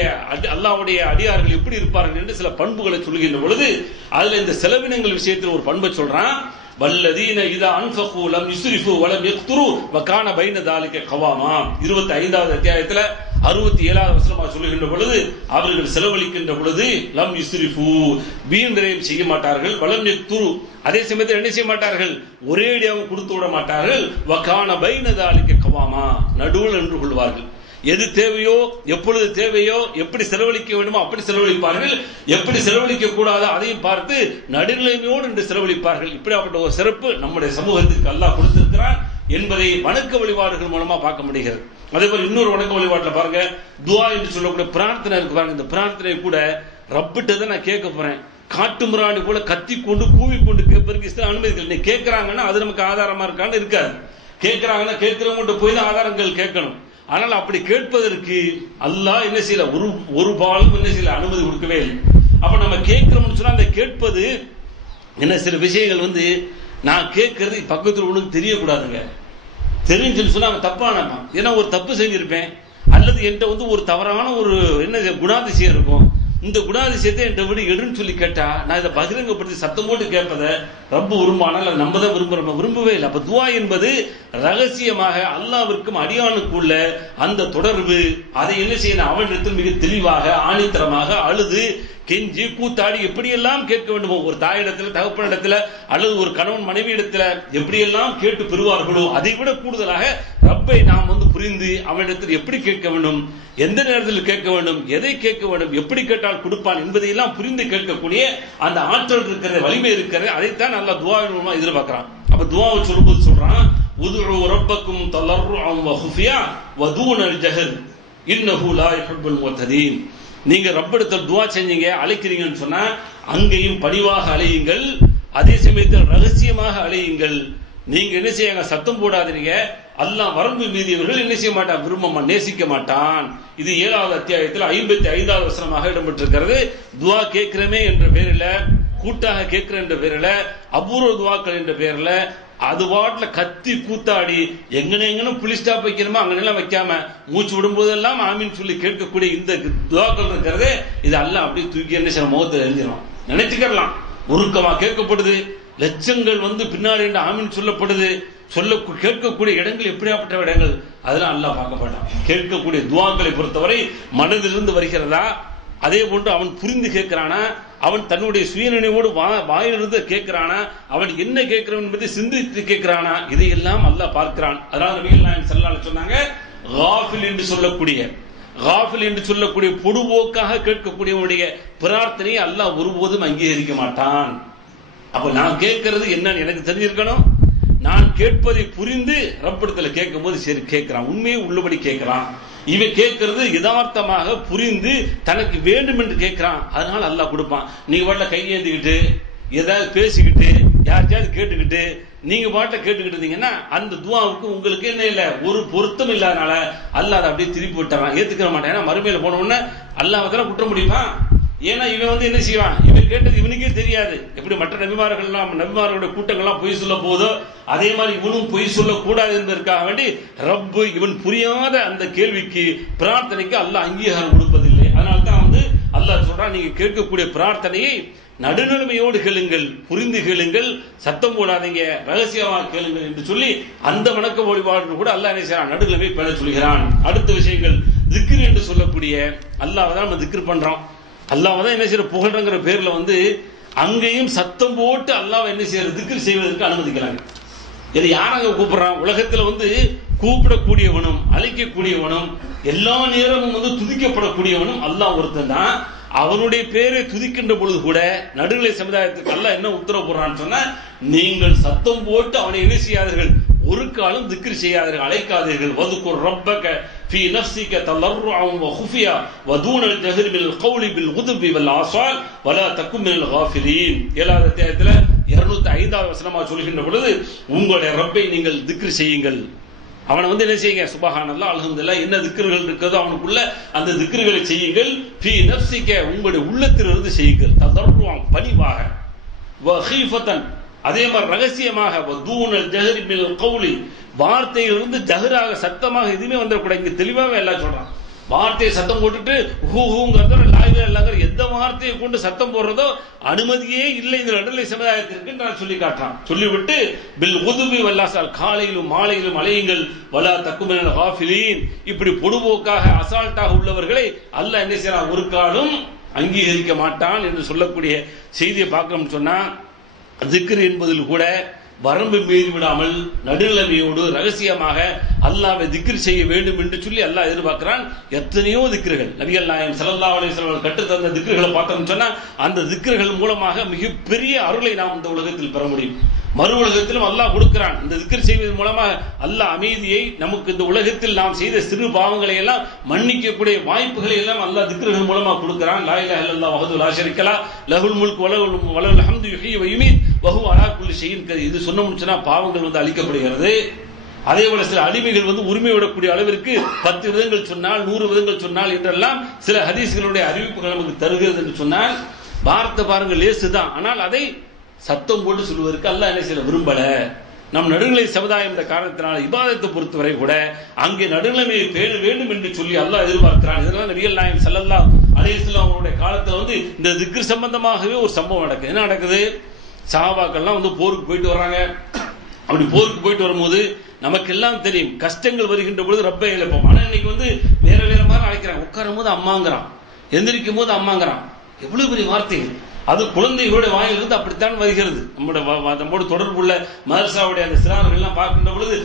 அல்லாஹ்வுடைய அடியார்கள் எப்படி இருப்பார்கள் என்று சில பண்புகளை சொல்கின்ற பொழுது அதுல இந்த செலவினங்கள் விஷயத்தில் ஒரு பண்பை சொல்றான். வல்லதீன இதா அன்ஃபகு லம் யுஸ்ரிஃபு வலம் யக்துரு வகான பைன தாலிக கவாமா. 25வது அத்தியாயத்தில் 67வது வசனமாக சொல்லுகின்ற பொழுது அவர்கள் செலவழிக்கின்ற பொழுது லம் யுஸ்ரிஃபு வீண்விரயம் செய்ய மாட்டார்கள், வலம் யக்துரு அதே சமயத்தில் என்ன செய்ய மாட்டார்கள், ஒரேடியாக கொடுத்து விட மாட்டார்கள். வகான பைன தாலிக கவாமா, நடுவில் நின்று கொள்வார்கள். எது தேவையோ எப்பொழுது தேவையோ எப்படி செலவழிக்க வேண்டுமோ அப்படி செலவழிப்பார்கள், எப்படி செலவழிக்க கூடாதோ அதையும் பார்த்து நடுநிலைமையோடு என்று செலவழிப்பார்கள். இப்படிப்பட்ட ஒரு சிறப்பு நம்முடைய சமூகத்திற்கு அல்லாஹ் கொடுத்திருக்கிறான் என்பதை வணக்க வழிபாடுகள் மூலமா பார்க்க முடிகிறது. அதே போல இன்னொரு வணக்க வழிபாட்டில் பாருங்க, துஆ என்று சொல்லக்கூடிய பிரார்த்தனை இருக்கு பாருங்க. இந்த பிரார்த்தனை கூட ரப்பிட்ட தான் நான் கேட்க போறேன், காட்டு மிராண்டி போல கத்தி கொண்டு கூவி கொண்டு கேட்பதற்கு இஸ்லாம் அனுமதிக்கல. நீ கேட்கிறாங்கன்னா அது நமக்கு ஆதாரமா இருக்கான்னு இருக்காது. கேட்கிறாங்கன்னா கேட்கிறவங்க போய் தான் ஆதாரங்கள் கேட்கணும். ஆனால் அப்படி கேட்பதற்கு அல்லாஹ் என்ன செய்யல, ஒரு பாலும் என்ன செய்யல, அனுமதி கொடுக்கவே இல்லை. அப்ப நம்ம கேட்கிறோம்னு சொன்னா அந்த கேட்பது என்ன, சில விஷயங்கள் நான் கேட்கறது பக்கத்தில் ஒண்ணு தெரியக்கூடாதுங்க. தெரிஞ்சுன்னு சொன்னா அவன் தப்பா நினைப்பான். ஏன்னா ஒரு தப்பு செஞ்சிருப்பேன் அல்லது என்கிட்ட ஒரு தவறான ஒரு என்ன குணாதிசயம் இருக்கும். இந்த குணாதிசயத்தை என்கிட்ட விட எடுன்னு சொல்லி கேட்டா நான் இதை பகிரங்கப்படுத்தி சத்தம் போட்டு கேட்பதை ரப்பு விரும்பானால் நம்ம தான் விரும்பவே இல்லை. அப்ப துஆ என்பது ரகசியமாக அல்லாஹ்விற்கும் அடியானுக்குள்ள அந்த தொடர்பு. அதை என்ன செய்யணும், அவனிடத்தில் மிக தெளிவாக ஆணித்தரமாக அழுது கெஞ்சி கூத்தாடி எப்படியெல்லாம் கேட்க வேண்டுமோ, ஒரு தாயிடத்துல தகப்பனிடத்துல அல்லது ஒரு கணவன் மனைவி இடத்துல எப்படியெல்லாம் கேட்டு பெறுவார்களோ அதை விட கூடுதலாக ரப்பை நாம் புரிந்து அவனிடத்தில் எப்படி கேட்க வேண்டும், எந்த நேரத்தில் கேட்க வேண்டும், எதை கேட்க வேண்டும், எப்படி கேட்டால் கொடுப்பான் என்பதையெல்லாம் புரிந்து கேட்கக்கூடிய அந்த ஆற்றல் இருக்கிற வலிமை இருக்கிறது. அதைத்தான் அல்லாஹ் துஆவின் மூலமா எதிர்பார்க்கிறான். அப்ப துஆவை சொல்லும்போது சொல்றான், உதுஉ ரப்பக்கும் தலர்ருஅன் வ குஃபியா வ தூனல் ஜஹர் இன்னஹு லா யுஹிப்புல் முஅ்ததீன். நீங்க ரப்பிடத்தில் துஆ செஞ்சீங்க, அழைக்கிறீங்கன்னு சொன்னா அங்கேயும் பணிவாக அழையுங்கள், அதே சமயத்தில் ரகசியமாக அழையுங்கள். நீங்க என்ன செய்ய சத்தம் போடாதீங்க, அல்லாஹ் வரம்பு மீறியவர்கள் என்ன செய்ய மாட்டான், விரும்ப நேசிக்க மாட்டான். இது 7வது அத்தியாயத்தில் 55வது வசனமாக இடம்பெற்றிருக்கிறது. துவா கேட்கிறமே என்ற பேரில், கூட்டாக கேட்கிற என்ற பேரில், அபூர்வ துவாக்கள் என்ற பேரில் அது வாட்டில கத்தி கூத்தாடி எங்கன்னு புலி ஸ்டாப் வைக்கணுமோ அங்கெல்லாம் வைக்காம மூச்சு விடும்போதெல்லாம் ஆமீன் சொல்லி கேட்கக்கூடிய இந்த துவாக்கள் இருக்கிறது, இது அல்லாஹ் அப்படியே தூக்கி என்ன செய்ய முகத்தை எழுதிடும். நினைச்சுக்கலாம், உருக்கமா கேட்கப்படுது, லட்சங்கள் பின்னாடி ஆமீன் சொல்லப்படுது, கேட்கக்கூடிய இடங்கள் எப்படியாப்பட்ட இடங்கள், அதெல்லாம் அல்லாஹ் பார்க்க மாட்டான். கேட்கக்கூடிய துவாக்களை பொறுத்தவரை மனதிலிருந்து வருகிறதா, அதே போன்று அவன் புரிந்து கேட்கிறானா, அவன் தன்னுடைய சுயநினைவோடு வாயிலிருந்து கேட்கிறானா, அவன் என்ன கேட்கிறான் என்பதை சிந்தித்து கேட்கிறானா, இதையெல்லாம் அல்லாஹ் பார்க்கிறான். அதனால நபிகள் நாயகம் ஸல்லல்லாஹு அலைஹி சொன்னாங்க, காஃபில் என்று சொல்லக்கூடிய பொடுபோக்காக கேட்கக்கூடியவனுடைய பிரார்த்தனையை அல்லாஹ் ஒருபோதும் அங்கீகரிக்க மாட்டான். அப்ப நான் கேட்கிறது என்னன்னு எனக்கு தெரிஞ்சிருக்கணும். நான் கேட்பதை புரிந்து ரப்பிடத்துல கேட்கும் போது சரி கேட்கிறான், உண்மையை உள்ளபடி கேட்கிறான். இவன் கேட்கறது யதார்த்தமாக புரிந்து தனக்கு வேண்டும் என்று கேட்கிறான், அதனால அல்லாஹ் கொடுப்பான். நீங்க பாட்ட கையேந்திக்கிட்டு ஏதாவது பேசிக்கிட்டு யார்கிட்டயாவது கேட்டுக்கிட்டு நீங்க பாட்ட கேட்டுக்கிட்டு இருந்தீங்கன்னா அந்த துவாவுக்கு உங்களுக்கு என்ன இல்ல, ஒரு பொருத்தம் இல்லாதனால அல்லாஹ் அதை அப்படியே திருப்பி விட்டுறான், ஏத்துக்க மாட்டான். ஏன்னா மறுமையில போன உடனே அல்லாஹ்வை குற்ற முடியுமா? ஏன்னா இவன் என்ன செய்வான், இவன் கேட்டது இவனுக்கே தெரியாது. எப்படி மற்ற நபிமார்களுடைய கூட்டங்கள்லாம் பொய் சொல்ல போதோ அதே மாதிரி இவனும் பொய் சொல்லக்கூடாது என்பதற்காக வேண்டி ரப்பு இவன் புரியாத அந்த கேள்விக்கு பிரார்த்தனைக்கு அல்லாஹ் அங்கீகாரம் கொடுப்பதில்லை. அதனால்தான் அல்லாஹ் சொல்றான், நீங்க கேட்கக்கூடிய பிரார்த்தனையை நடுநிலைமையோடு கேளுங்கள், புரிந்து கேளுங்கள், சத்தம் போடாதீங்க, ரகசியமாக கேளுங்கள் என்று சொல்லி அந்த வணக்க வழிபாடு கூட அல்லாஹ் என்ன செய்யறான், நடுநிலைமை பேண சொல்கிறான். அடுத்த விஷயங்கள் திக்ர் என்று சொல்லக்கூடிய அல்லாஹ் தான் நம்ம திக்ர் பண்றோம். அல்லாஹ் தான் என்ன செய்யற புகழ்றங்கிற பேர்ல அங்கேயும் சத்தம் போட்டு அல்லாஹ் என்ன செய்யற திக்ர் செய்வதற்கு அனுமதிக்கிறாங்க. இது யாராங்க கூப்பிடுறான்? உலகத்துல கூப்பிடக்கூடியவனும் அழைக்கக்கூடியவனும் எல்லா நேரமும் துதிக்கப்படக்கூடியவனும் அல்லாஹ் ஒருத்தன் தான். அவனுடைய பேரை துதிக்கின்ற பொழுது கூட நடுநிலை சமுதாயத்துக்கு அல்லாஹ் என்ன உத்தரவு போடுறான்னு சொன்னா, நீங்கள் சத்தம் போட்டு அவனை என்ன செய்யாதீர்கள், ஒரு காலம் திக்ர் செய்யாதீர்கள், அழைக்காதீர்கள். வதுகுர் ரப்பக ஃபீ நஃப்ஸிக தலர்ருஅன் வ குஃபியா வ தூனல் ஜஹரி பில் கௌலி பில் குதுபி வல் ஆஸால் வலா தகும் மினல் காஃபிலீன். 7வது அத்தியாயத்துல 205வது வசனமா சொல்கின்ற பொழுது, உங்களுடைய ரப்பை நீங்கள் திக்ர் செய்யுங்கள், அவனை என்ன செய்யுங்க, சுபஹானல்லாஹ் அல்ஹம்துலில்லாஹ், என்ன திக்ர்கள் இருக்கிறதோ அவனுக்குள்ள அந்த திக்ர்களை செய்யுங்கள். ஃபீ நஃப்ஸிக உங்களுடைய உள்ளத்திலிருந்து செய்யுங்கள், ததர்ருஅன் பணிவாக, வ ஹீஃபதன் அதே மாதிரி ரகசியமாக, வ தூனல் ஜஹரி பில் கௌலி வார்த்தையிலிருந்து ஜஹராக சத்தமாக எதுவுமே வந்துடக்கூடாது. இங்க தெளிவாக எல்லாம் சொல்றான். வார்த்தையை சத்தம் போட்டுட்டு ஹூங்கிறதோ லாயிலாங்கிற எந்த வார்த்தையை கொண்டு சத்தம் போடுறதோ அனுமதியே இல்லை இந்த நடுநிலை சமுதாயத்திற்கு நான் சொல்லி காட்டுறான். சொல்லிவிட்டு பில் உதுபி வல்லாசால் காலையிலும் மாலையிலும் அலையுங்கள், வலா தக்கும் மினல் காஃபிலீன். இப்படி பொடுபோக்காக அசால்ட்டாக உள்ளவர்களை அல்லாஹ் என்ன செய்யறான், ஒரு காலம் அங்கீகரிக்க மாட்டான் என்று சொல்லக்கூடிய செய்தியை பார்க்கணும்னு சொன்னா, திக்ர் என்பதில் கூட வரம்பு மீறி விடாமல் நடுநிலைமையோடு ரகசியமாக அல்லாஹ்வை திக்ர் செய்ய வேண்டும் என்று சொல்லி அல்லாஹ் எதிர்பார்க்கிறான். எத்தனையோ திக்ர்கள் நபிகள் நாயகம் ஸல்லல்லாஹு அலைஹி வஸல்லம் கற்றுத்தந்த திக்ர்களை பார்த்தோம்னு சொன்னா, அந்த திக்ர்கள் மூலமாக மிகப்பெரிய அருளை நாம் இந்த உலகத்தில் பெற முடியும். மறு உலகத்திலும் அல்லாஹ் கொடுக்கிறான். இந்த திக்ர் செய்வதன் மூலமாக அல்லாஹ் அமைதியை நமக்கு இந்த உலகத்தில் நாம் செய்த சிறு பாவங்களை எல்லாம் மன்னிக்கக்கூடிய வாய்ப்புகளை எல்லாம் அல்லாஹ் திக்ர்கள் மூலமாக கொடுக்கிறான். லா இலாஹா இல்லல்லாஹ் வஹ்தஹு லா ஷரீக லஹ் லஹுல் முல்கு வ லஹுல் ஹம்து யுஹ்யி வ யுமீத் வ ஹுவ அலா குல்லி ஷைஇன் கதீர். இது சொன்னோம்னா பாவங்கள் அழிக்கப்படுகிறது. அதே போல சில அடிமைகள் உரிமை விடக்கூடிய அளவிற்கு 10 விதங்கள் சொன்னால் 100 விதங்கள் சொன்னால் என்றெல்லாம் சில ஹதீஸ்களுடைய அறிவிப்புகள் நமக்கு தருகிறது என்று சொன்னால், வார்த்தை பாருங்க லேசுதான், ஆனால் அதை சத்தம் போட்டு சொல்வதற்கு அல்லாஹ் என்ன செய்ய விரும்பல. நம் நடுநிலை சமுதாயம் என்ற காரணத்தினால் இபாதத்தை பொறுத்தவரை கூட அங்கே நடுநிலைமையை பேண வேண்டும் என்று சொல்லி அல்லாஹ் எதிர்பார்க்கிறான். இதெல்லாம் நபிகள் நாயகம் ஸல்லல்லாஹு அலைஹி வஸல்லம் அவருடைய காலத்துல இந்த திக்ர் சம்பந்தமாகவே ஒரு சம்பவம் நடக்குது. என்ன நடக்குது? சஹாபாக்கள்லாம் போருக்கு போயிட்டு வர்றாங்க. அப்படி போருக்கு போயிட்டு வரும்போது நமக்கு எல்லாம் தெரியும், கஷ்டங்கள் வருகின்ற பொழுது ரப்பை இழப்போம். ஆனா இன்னைக்கு வேற வேற மாதிரி அழைக்கிறான். உட்காரும் போது அம்மாங்கிறான், எந்திரிக்கும் போது அம்மாங்கிறான். எவ்வளவு பெரிய வார்த்தைகள்! அது குழந்தைகளுடைய வாயிலிருந்து அப்படித்தான் வருகிறது. நம்மோட தொடர்புள்ள மதரசாவுடைய அந்த சிறார்கள் எல்லாம் பார்க்கின்ற பொழுது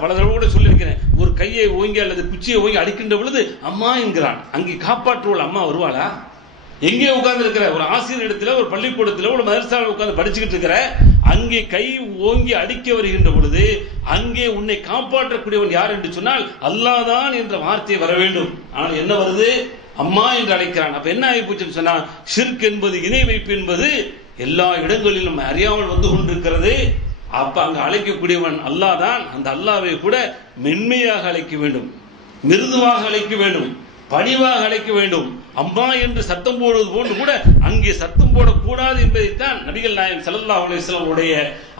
பல தடவை கூட சொல்லியிருக்கிறேன், ஒரு கையை ஓங்கி அல்லது குச்சியை ஓங்கி அடிக்கின்ற பொழுது அம்மா என்கிறான். அங்கே காப்பாற்றுவோம் அம்மா வருவாளா? எங்கே உட்கார்ந்து இருக்கிற ஒரு ஆசிரியர் இடத்துல, ஒரு பள்ளிக்கூடத்தில், ஒரு மதரசாவில் உட்கார்ந்து படிச்சுக்கிட்டு இருக்கிற, அங்கே கை ஓங்கி அடிக்க வருகின்ற பொழுது அங்கே உன்னை காப்பாற்றக்கூடியவன் யார் என்று சொன்னால் அல்லாஹ் தான் என்ற வார்த்தை வர வேண்டும். ஆனால் என்ன வருது? அம்மா என்று அழைக்கிறான். அப்ப என்ன ஆகி போச்சுன்னு சொன்னா, ஷிர்க் என்பது, இணை வைப்பு என்பது எல்லா இடங்களிலும் அறியாமல் வந்து கொண்டிருக்கிறது. அப்ப அங்க அழைக்கக்கூடியவன் அல்லாஹ் தான். அந்த அல்லாஹ்வை கூட மென்மையாக அழைக்க வேண்டும், மிருதுவாக அழைக்க வேண்டும், பணிவாக அழைக்க வேண்டும். அம்மா என்று சத்தம் போடுவது போன்று கூட அங்கே சத்தம் போடக்கூடாது என்பதைத்தான் நபிகள் நாயகம் ஸல்லல்லாஹு அலைஹி வஸல்லம் உடைய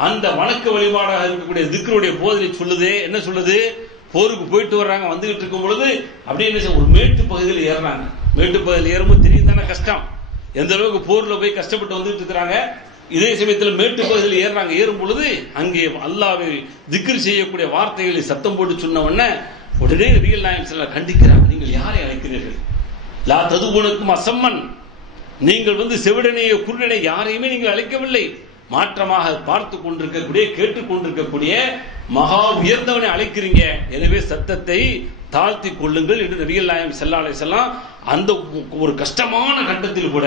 அந்த வணக்க வழிபாடாக இருக்கக்கூடிய திக்ருடைய போதனை சொல்லுதே. என்ன சொல்லுது? போருக்கு போயிட்டு வர்றாங்க, வந்துகிட்டு இருக்கும் பொழுது அப்படியே என்ன ஒரு மேட்டு பகுதியில் ஏறுறாங்க. மேட்டு பகுதியில் ஏறும்போது தெரியும் தானே கஷ்டம், எந்த அளவுக்கு போர்ல போய் கஷ்டப்பட்டு வந்துட்டு இருக்கிறாங்க. இதே சமயத்தில் மேட்டு பகுதியில் ஏறுறாங்க. ஏறும் பொழுது அங்கே அல்லாஹ்வை திக்ர் செய்யக்கூடிய வார்த்தைகளை சத்தம் போட்டு சொன்ன உடனே நபிகள் நாயகம் ஸல்லல்லாஹு கண்டிக்கிறாங்க. நீங்கள் யாரை அழைக்கிறீர்கள்? லா ததுபுனக்கும் அசம்மன், நீங்கள் செவிடனையோ குருடனை யாரையுமே நீங்கள் அழைக்கவில்லை, மாற்றமாக பார்த்து கொண்டிருக்கக்கூடிய கேட்டுக் கொண்டிருக்கக்கூடிய மகா உயர்ந்தவனை அழைக்கிறீங்க. எனவே சத்தத்தை தாழ்த்தி கொள்ளுங்கள் என்று நபிகள் நாயகம் ஸல்லல்லாஹு அலைஹி வஸல்லம் அந்த ஒரு கஷ்டமான கட்டத்தில் கூட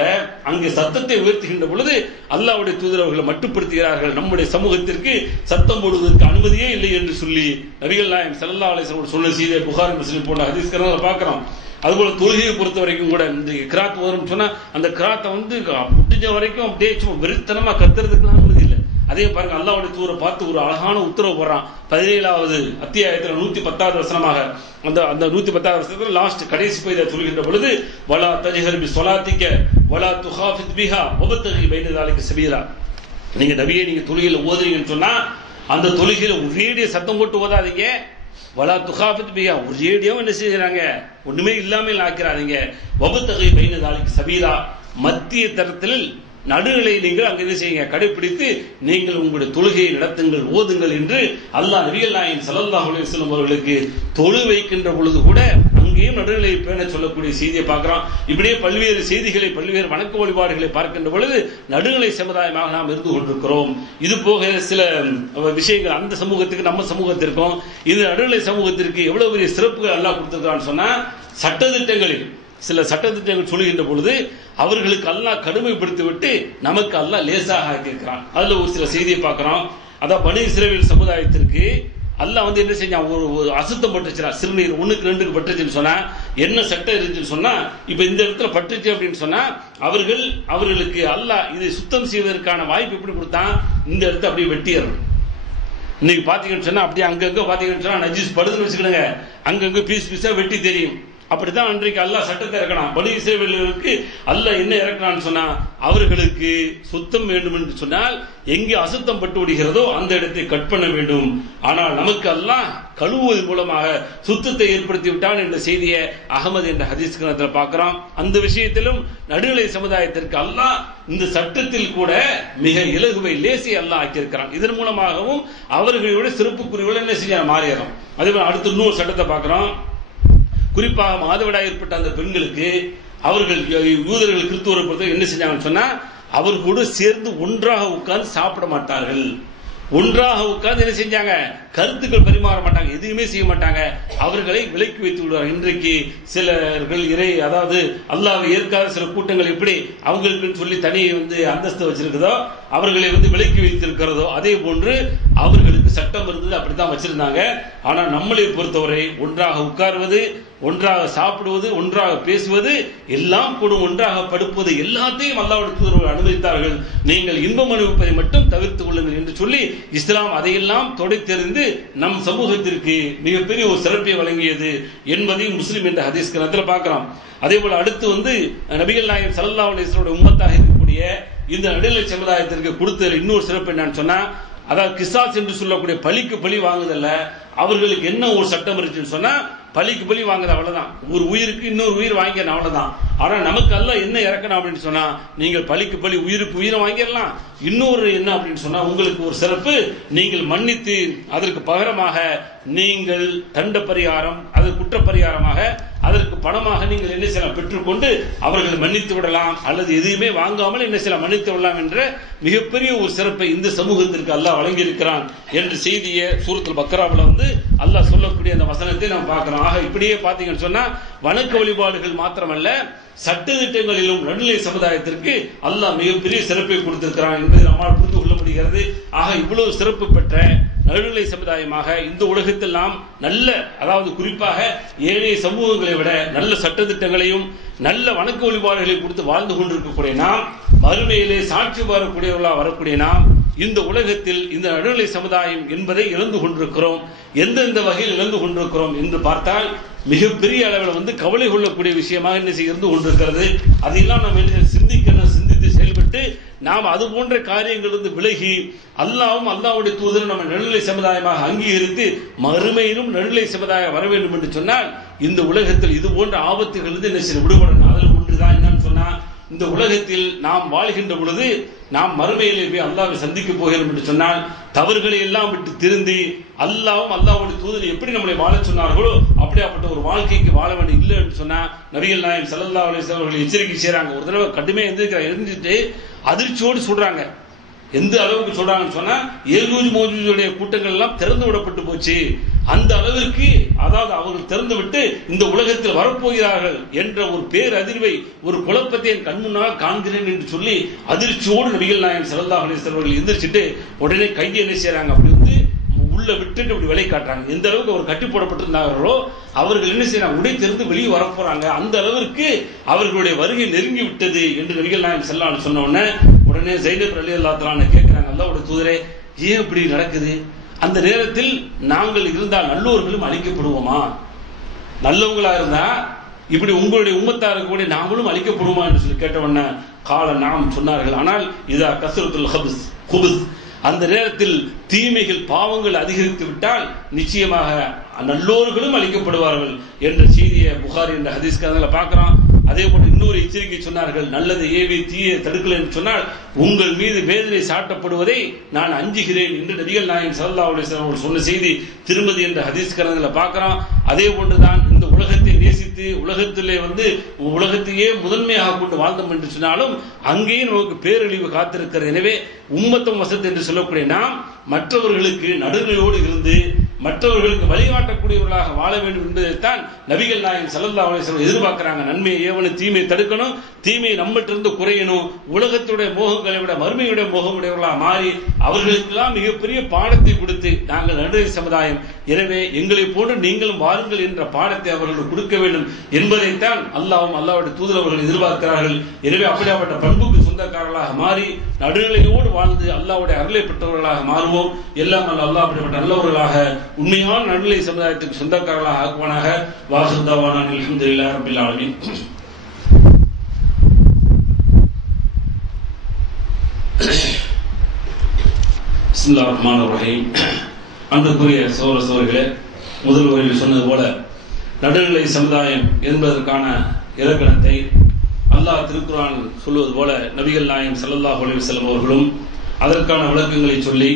அங்கே சத்தத்தை உயர்த்துகின்ற பொழுது அல்லாஹ்வுடைய தூதர் அவர்களை மட்டுப்படுத்துகிறார்கள். நம்முடைய சமூகத்திற்கு சத்தம் போடுவதற்கு அனுமதியே இல்லை என்று சொல்லி நபிகள் நாயகம் ஸல்லல்லாஹு அலைஹி வஸல்லம் சொன்ன செய்தியை புகாரி முஸ்லிம் போன்ற ஹதீஸ்களை பார்க்கிறோம். அதுபோல தொழுகையை பொறுத்த வரைக்கும் கூட இந்த கிராத் வரும் சொன்னா அந்த கிராத்தை முடிஞ்ச வரைக்கும் அப்படியே சும்மா வெறித்தனமா கத்துறதுக்குலாம் அனுமதி இல்லை. அதே பாருங்க, அல்லாஹ்வுடைய தூதரை பார்த்து ஒரு அழகான உத்தரவு போடுறான். 17வது அத்தியாயத்தில் 110வது வசனமாக அந்த 110வது வசனத்தில் லாஸ்ட் கடைசி பகுதியை சொல்கின்ற பொழுது வலா தஜ்ஹர் பி ஸலாத்திக வலா துகாஃபித் பிஹா வபதகி பைன ஸாலிக சபீலா. நீங்க நபியே நீங்க தொழுகையில ஓதுறீங்கன்னு சொன்னா அந்த தொழுகையில ஒரேடியா சத்தம் போட்டு ஓதாதீங்க. வலா துகாஃபித் பிஹா, ஒரேடியாவும் என்ன செய்யறாங்க, ஒண்ணுமே இல்லாமல் ஆக்கிறாதீங்க. வபதகி பைன ஸாலிக சபீலா, மத்திய தரத்தில் நடுநிலை நீங்கள் அங்கே என்ன செய்யுங்க, கடைபிடித்து நீங்கள் உங்களுடைய தொழுகையை நடத்துங்கள், ஓதுங்கள் என்று அல்லாஹ் நபிகள் நாயகம் ஸல்லல்லாஹு அலைஹி வஸல்லம் அவர்களுக்கு தொழு வைக்கின்ற பொழுது கூட அங்கேயும் நடுநிலையை பேண சொல்லக்கூடிய செய்தியை பார்க்கிறோம். இப்படியே பல்வேறு செய்திகளை, பல்வேறு வணக்க வழிபாடுகளை பார்க்கின்ற பொழுது நடுநிலை சமுதாயமாக நாம் இருந்து கொண்டிருக்கிறோம். இது போக சில விஷயங்கள் அந்த சமூகத்துக்கு நம்ம சமூகத்திற்கும் இந்த நடுநிலை சமூகத்திற்கு எவ்வளவு பெரிய சிறப்புகள் அல்லாஹ் கொடுத்திருக்கிறான்னு சொன்னா, சட்டதிட்டங்களில் சில சட்டத்திட்டங்கள் சொல்லுகின்ற பொழுது அவர்களுக்கு அல்லாஹ் கடுமைப்படுத்தி விட்டு நமக்கு அல்லாஹ் லேசாக ஆக்கியிருக்கிறான். அதுல ஒரு சில செய்தியை பார்க்கிறோம். அதான் பனி இஸ்ரவேல் சமுதாயத்திற்கு அல்லாஹ் என்ன செஞ்சான், ஒரு அசுத்தம் பட்டுச்சுனா, சிறுநீர் 1க்கு 2க்கு பட்டுச்சுன்னு சொன்னா என்ன சட்டம் இருந்துச்சுன்னு சொன்னா, இப்ப இந்த இடத்துல பட்டுச்சு அப்படின்னு சொன்னா அவர்களுக்கு அல்லாஹ் இதை சுத்தம் செய்வதற்கான வாய்ப்பு எப்படி கொடுத்தான், இந்த இடத்த அப்படியே வெட்டிடணும். இன்னைக்கு பாத்தீங்கன்னு சொன்னா அப்படியே அங்கங்க பாத்தீங்கன்னு சொன்னா நஜீஸ் படுதுன்னு வச்சுக்கிடுங்க, அங்கங்க பீஸ் பீஸா வெட்டி தெரியும். அப்படித்தான் அன்றைக்கு அல்லாஹ் சட்டத்தை இறக்கணும். பனி இஸ்ரவேலருக்கு அல்லாஹ் என்ன இறக்கணும்னு சொன்னா, அவர்களுக்கு சுத்தம் வேண்டும் என்று சொன்னால் எங்கே அசுத்தம் பட்டு விடுகிறதோ அந்த இடத்தை கட் பண்ண வேண்டும். ஆனால் நமக்கு அல்லாஹ் கழுவுவதன் மூலமாக சுத்தத்தை ஏற்படுத்தி விட்டான் என்ற செய்தியை அகமது என்ற ஹதீஸ் கிரந்தத்தில் பார்க்கிறோம். அந்த விஷயத்திலும் நடுநிலை சமுதாயத்திற்கு அல்லாஹ் இந்த சட்டத்தில் கூட மிக இலகுவை லேசி அல்லாஹ் ஆக்கியிருக்கிறான். இதன் மூலமாகவும் அவர்களோட சிறப்புக்குரியவர்கள் என்ன செய்ய மாறிடுறோம். அதே மாதிரி அடுத்து இன்னொரு சட்டத்தை பார்க்கிறோம். குறிப்பாக மாதவிடாய் ஏற்பட்ட அந்த பெண்களுக்கு அவர்கள் யூதர்கள் கிறிஸ்துவரை பொறுத்த என்ன செஞ்சாங்கன்னு சொன்னா, அவர்களோடு சேர்ந்து ஒன்றாக உட்கார்ந்து சாப்பிட மாட்டார்கள். ஒன்றாக உட்கார்ந்து என்ன செஞ்சாங்க, கருத்துக்கள் பரிமாற மாட்டாங்க, எதுவுமே செய்ய மாட்டாங்க, அவர்களை விலக்கி வைத்து விடுவார். இன்றைக்கு சிலர்கள் அதாவது அல்லாஹ்வை ஏற்காத சில கூட்டங்கள் எப்படி அவங்களுக்கு சொல்லி தனி அந்தஸ்து வச்சிருக்கிறதோ, அவர்களை விலக்கி வைத்திருக்கிறதோ, அதே போன்று அவர்களுக்கு சட்டம் இருந்தது, அப்படித்தான் வச்சிருந்தாங்க. ஆனால் நம்மளை பொறுத்தவரை ஒன்றாக உட்கார்வது, ஒன்றாக சாப்பிடுவது, ஒன்றாக பேசுவது, எல்லாம் கூட ஒன்றாக படுப்பது, எல்லாத்தையும் அல்லாஹ்வுடைய தூதர் அனுமதித்தார்கள். நீங்கள் இன்பம் அனுபவிப்பதை மட்டும் தவிர்த்துக் கொள்ளுங்கள் என்று சொல்லி இஸ்லாம் அதையெல்லாம் தொடைத்தெறிந்து நம் சமூகத்திற்கு மிகப்பெரிய ஒரு சிறப்பை வழங்கியது என்பதையும் முஸ்லிம் என்ற ஹதீஸ் கிரந்தத்தில் பார்க்கிறோம். அதே போல அடுத்து நபிகள் நாயகம் ஸல்லல்லாஹு அலைஹி வஸல்லம் உம்மத்தாக இருக்கக்கூடிய இந்த நடுநிலை சமுதாயத்திற்கு கொடுத்த இன்னொரு சிறப்பு என்னன்னு சொன்னா, அதாவது கிசாஸ் என்று சொல்லக்கூடிய பழிக்கு பழி வாங்குதல்ல, அவர்களுக்கு என்ன ஒரு சட்டம் இருக்குன்னு சொன்னா, பழிக்கு பழி வாங்குது அவ்வளவுதான், ஒரு உயிருக்கு இன்னொரு உயிர் வாங்கின அவ்வளவுதான். ஆனா நமக்கு அல்லாஹ் என்ன இறக்கணும் அப்படின்னு சொன்னா, நீங்கள் பழிக்கு பழி உயிருக்கு உயிரை வாங்கிடலாம். இன்னொரு என்ன அப்படின்னு சொன்னா, உங்களுக்கு ஒரு சிறப்பு, நீங்கள் மன்னித்து அதற்கு பகரமாக நீங்கள் தண்ட பரிகாரம், அது குற்ற பரிகாரமாக அதற்கு பணமாக நீங்கள் என்ன செய்யலாம், பெற்றுக்கொண்டு அவர்களை மன்னித்து விடலாம், அல்லது எதுவுமே வாங்காமல் என்ன செய்யலாம், மன்னித்து விடலாம் என்ற மிகப்பெரிய ஒரு சிறப்பை இந்த சமூகத்திற்கு அல்லாஹ் வழங்கி இருக்கிறான் என்ற செய்தியை சூரத்துல் பக்ராவில் அல்லாஹ் சொல்லக்கூடிய அந்த வசனத்தை நாம் பார்க்கிறோம். ஆக இப்படியே பாத்தீங்கன்னு சொன்னா, வணக்க வழிபாடுகள் மாத்திரமல்ல, சட்டதிட்டங்களிலும் நடுநிலை சமுதாயத்திற்கு அல்லாஹ் மிகப்பெரிய சிறப்பை கொடுத்திருக்கிறான் என்பதை நம்மால் புரிந்து கொள்ள முடிகிறது. ஆக இவ்வளவு சிறப்பு பெற்ற நடுநிலை சமுதாயமாக இந்த உலகத்தில் நாம் நல்ல, அதாவது குறிப்பாக ஏனைய சமூகங்களை விட நல்ல சட்டதிட்டங்களையும் நல்ல வணக்க வழிபாடுகளை கொடுத்து வாழ்ந்து கொண்டிருக்கக்கூடிய நாம், மறுமையிலே சாட்சி வரக்கூடியவர்களாக வரக்கூடிய நாம், இந்த உலகத்தில் இந்த நடுநிலை சமுதாயம் என்பதை இழந்து கொண்டிருக்கிறோம். எந்தெந்த வகையில் இழந்து கொண்டிருக்கிறோம் என்று பார்த்தால் மிகப்பெரிய அளவில் கவலை கொள்ளக்கூடிய விஷயமாக என்ன இருந்து கொண்டிருக்கிறது. அதையெல்லாம் நாம் சிந்திக்கணும். சிந்தித்து செயல்பட்டு நாம் அது போன்ற காரியங்களிலிருந்து விலகி அல்லாஹ்வும் அல்லாஹ்வுடைய தூதரும் நம்ம நடுநிலை சமுதாயமாக அங்கீகரித்து மறுமையிலும் நடுநிலை சமுதாயம் வர வேண்டும் என்று சொன்னால் இந்த உலகத்தில் இது போன்ற ஆபத்துகளிலிருந்து என்ன விடுபடணும். அதில் ஒன்றுதான் என்னன்னு சொன்னா, இந்த உலகத்தில் நாம் வாழ்கின்ற பொழுது நாம் மறுமையிலே போய் அல்லாஹ்வை சந்திக்க போகிறோம் என்று சொன்னால் தவறுகளை எல்லாம் விட்டு திருந்தி அல்லாஹ்வும் அல்லாஹ்வுடைய தூதர் எப்படி நம்மளை வாழ சொன்னார்களோ அப்படியாப்பட்ட ஒரு வாழ்க்கைக்கு வாழ வேண்டிய இல்லை என்று சொன்னா நபிகள் நாயகம் ஸல்லல்லாஹு அலைஹி வஸல்லம் அவர்கள் எச்சரிக்கை செய்றாங்க. ஒரு தடவை கடுமையா எந்திரிச்சிட்டு அதிர்ச்சியோடு சொல்றாங்க. எந்த அளவுக்கு சொல்றாங்கன்னு சொன்னா யஜூஜ் மஜூஜுடைய கூட்டங்கள் எல்லாம் திறந்து விடப்பட்டு போச்சு. அந்த அளவிற்கு அதாவது அவர்கள் திறந்து விட்டு இந்த உலகத்தில் வரப்போகிறார்கள் என்ற ஒரு பேரதிர்வை ஒரு குழப்பத்தை என் கண் முன்னால் காண்கிறேன் என்று சொல்லி அதிர்ச்சியோடு நபிகள் நாயகம் ஸல்லல்லாஹு அலைஹி வஸல்லம் அவர்கள் எந்திரிச்சிட்டு உடனே கையை என்ன செய்யறாங்க, அப்படி உள்ள விட்டுட்டு இப்படி விலை காட்டுறாங்க. எந்த அளவுக்கு அவர் கட்டி போடப்பட்டிருந்தார்களோ அவர்கள் என்ன செய்யறாங்க, உடை திறந்து வெளியே வரப்போறாங்க. அந்த அளவிற்கு அவர்களுடைய வருகை நெருங்கி விட்டது என்று நபிகள் நாயகம் ஸல்லல்லாஹு அலைஹி வஸல்லம் சொன்ன உடனே ஸைனப் ரலியல்லாஹு தஆலா கேட்கிறாங்க, அல்லாஹ்வுடைய தூதரே ஏன் இப்படி நடக்குது? அந்த நேரத்தில் நாங்கள் இருந்தால் நல்லோர்களும் அழிக்கப்படுவோமா? நல்லவங்களா இருந்தா இப்படி உங்களுடைய உம்மத்தாருக்கு கூட நாங்களும் அழிக்கப்படுவோமா என்று சொல்லி கேட்ட உடனே கால நாம் சொன்னார்கள், ஆனால் இதா கஸ்ரத்துல் குபுஸ் அந்த நேரத்தில் தீமைகள் பாவங்கள் அதிகரித்து விட்டால் நிச்சயமாக நல்லோர்களும் அழிக்கப்படுவார்கள் என்ற செய்தியை புகாரி என்ற ஹதீஸ் கதையில பார்க்கிறோம். அதே போல இன்னொரு எச்சரிக்கை சொன்னார்கள், நல்லதை ஏவி தீயை தடுக்கல என்று சொன்னால் உங்கள் மீது வேதனை சாட்டப்படுவதை நான் அஞ்சுகிறேன் என்று நபிகள் நாயகம் ஸல்லல்லாஹு அலைஹி வஸல்லம் சொன்ன செய்தி திருமதி என்ற ஹதீஸ் கதையில பார்க்கிறோம். அதே போன்றுதான் இந்த உலகத்தை நேசித்து உலகத்திலே உலகத்தையே முதன்மையாக கொண்டு வாழ்ந்தோம் என்று சொன்னாலும் அங்கேயும் நமக்கு பேரழிவு காத்திருக்கிறது. எனவே உம்மத்தம் வசத் என்று சொல்லக்கூடிய நாம் மற்றவர்களுக்கு நடுநிலையோடு இருந்து மற்றவர்களுக்கு வழிகாட்டக்கூடியவர்களாக வாழ வேண்டும் என்பதைத்தான் நபிகள் நாயகம் ஸல்லல்லாஹு அலைஹி வஸல்லம் எதிர்பார்க்கிறாங்க. நன்மையை ஏவணும், தீமையை தடுக்கணும், தீமையை நம்மிட்டிருந்து குறையணும், உலகத்துடைய மோகங்களை விட மறுமையுடைய மோகமுடையவர்களாக மாறி அவர்களுக்கெல்லாம் மிகப்பெரிய பாடத்தை கொடுத்து நாங்கள் நடுநிலை சமுதாயம், எனவே எங்களை போன்று நீங்களும் வாருங்கள் என்ற பாடத்தை அவர்களுக்கு கொடுக்க வேண்டும் என்பதைத்தான் அல்லாஹ்வும் அல்லாஹ்வுடைய தூதர் அவர்கள் எதிர்பார்க்கிறார்கள். எனவே அப்படியாப்பட்ட பண்புக்கு சொந்தக்காரர்களாக மாறி நடுநிலையோடு வாழ்ந்து அல்லாஹ்வுடைய அருளை பெற்றவர்களாக மாறுவோம். எல்லாம் அல்லாஹ் அப்படிப்பட்ட நல்லவர்களாக உண்மையான நடுநிலை சமுதாயத்துக்கு சொந்தக்காரர்களாக ஆக்குவானாக. வாசுதாவான அல்ஹம்துலில்லாஹி ரப்பில் ஆலமீன். பிஸ்மில்லாஹிர் ரஹ்மானிர் ரஹீம். அன்புக்குரிய சகோதர சகோதரிகளே, முதல் வரியில் சொன்னது போல நடுநிலை சமுதாயம் என்பதற்கான இலக்கணத்தை அல்லாஹ் திருக்குர்ஆன் சொல்வது போல நபிகள் நாயகம் ஸல்லல்லாஹு அலைஹி வஸல்லம் அவர்களும் அதற்கான விளக்கங்களை சொல்லி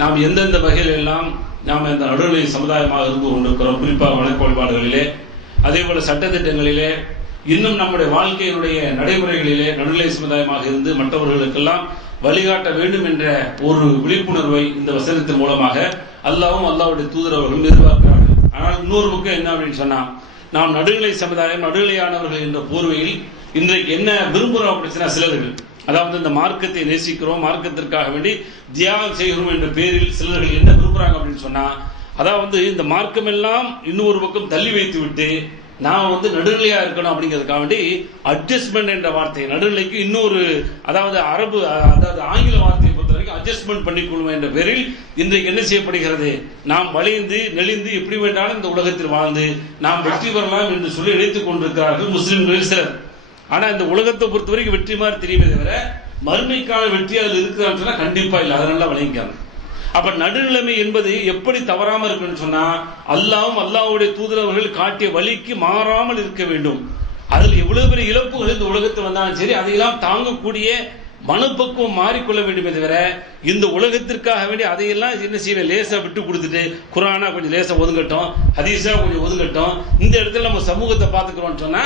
நாம் எந்தெந்த வகையில் எல்லாம் நாம் இந்த நடுநிலை சமுதாயமாக இருந்து கொண்டிருக்கிறோம், குறிப்பாக வணக்க வழிபாடுகளிலே அதே போல சட்டத்திட்டங்களிலே இன்னும் நம்முடைய வாழ்க்கையினுடைய நடைமுறைகளிலே நடுநிலை சமுதாயமாக இருந்து மற்றவர்களுக்கெல்லாம் வழிகாட்ட வேண்டும் என்ற ஒரு விழிப்புணர்வை இந்த வசனத்தின் மூலமாக அல்லாஹ்வும் அல்லாஹ்வுடைய தூதர் அவர்களும் எதிர்பார்க்கிறார்கள். ஆனால் இன்னொரு பக்கம் என்ன அப்படின்னு சொன்னா, நாம் நடுநிலை சமுதாயம் நடுநிலையானவர்கள் என்ற போர்வையில் இன்றைக்கு என்ன விரும்புகிறோம் அப்படின்னா சிலர்கள், அதாவது இந்த மார்க்கத்தை நேசிக்கிறோம், மார்க்கத்திற்காக வேண்டி தியாகம் செய்கிறோம் என்ற பேரில் சிலர்கள் என்ன விரும்புறாங்க அப்படின்னு சொன்னா, அதாவது இந்த மார்க்கம் எல்லாம் இன்னொரு பக்கம் தள்ளி வைத்து விட்டு நான் நடுநிலையா இருக்கணும் அப்படிங்கிறதுக்காக வேண்டி அட்ஜஸ்ட்மெண்ட் என்ற வார்த்தை, நடுநிலைக்கு இன்னொரு அதாவது ஆங்கில வார்த்தையை பொறுத்த வரைக்கும் அட்ஜஸ்ட்மெண்ட் பண்ணிக்கொள்வோம் என்ற பேரில் இன்றைக்கு என்ன செய்யப்படுகிறது, நாம் வளைந்து நெளிந்து எப்படி வேண்டாலும் இந்த உலகத்தில் வாழ்ந்து நாம் வெற்றி பெறலாம் என்று சொல்லி நினைத்துக் கொண்டிருக்கிறார்கள் முஸ்லிம்களில் சிலர். ஆனா இந்த உலகத்தை பொறுத்த வரைக்கும் வெற்றி மாதிரி தெரியுமே தவிர மறுமைக்கான வெற்றி அதில் இருக்கிறான்னு சொன்னா கண்டிப்பா இல்லை. அதனால வழங்கிக்காங்க. அப்ப நடுநிலைமை என்பது எப்படி தவறாம இருக்குன்னு சொன்னா, அல்லாஹ்வும் அல்லாஹ்வுடைய தூதரவர்கள் காட்டிய வழிக்கு மாறாமல் இருக்க வேண்டும். அதில் எவ்வளவு பெரிய இழப்புகள் இந்த உலகத்தில் வந்தாலும் சரி அதையெல்லாம் தாங்கக்கூடிய மனப்பக்குவம் மாறிக்கொள்ள வேண்டுமே தவிர இந்த உலகத்திற்காக வேண்டி அதையெல்லாம் என்ன செய்ய லேசா விட்டு கொடுத்துட்டு குர்ஆனா கொஞ்சம் லேசா ஒதுங்கட்டும், ஹதீஸா கொஞ்சம் ஒதுங்கட்டும், இந்த இடத்துல நம்ம சமூகத்தை பார்த்துக்கிறோம்னு சொன்னா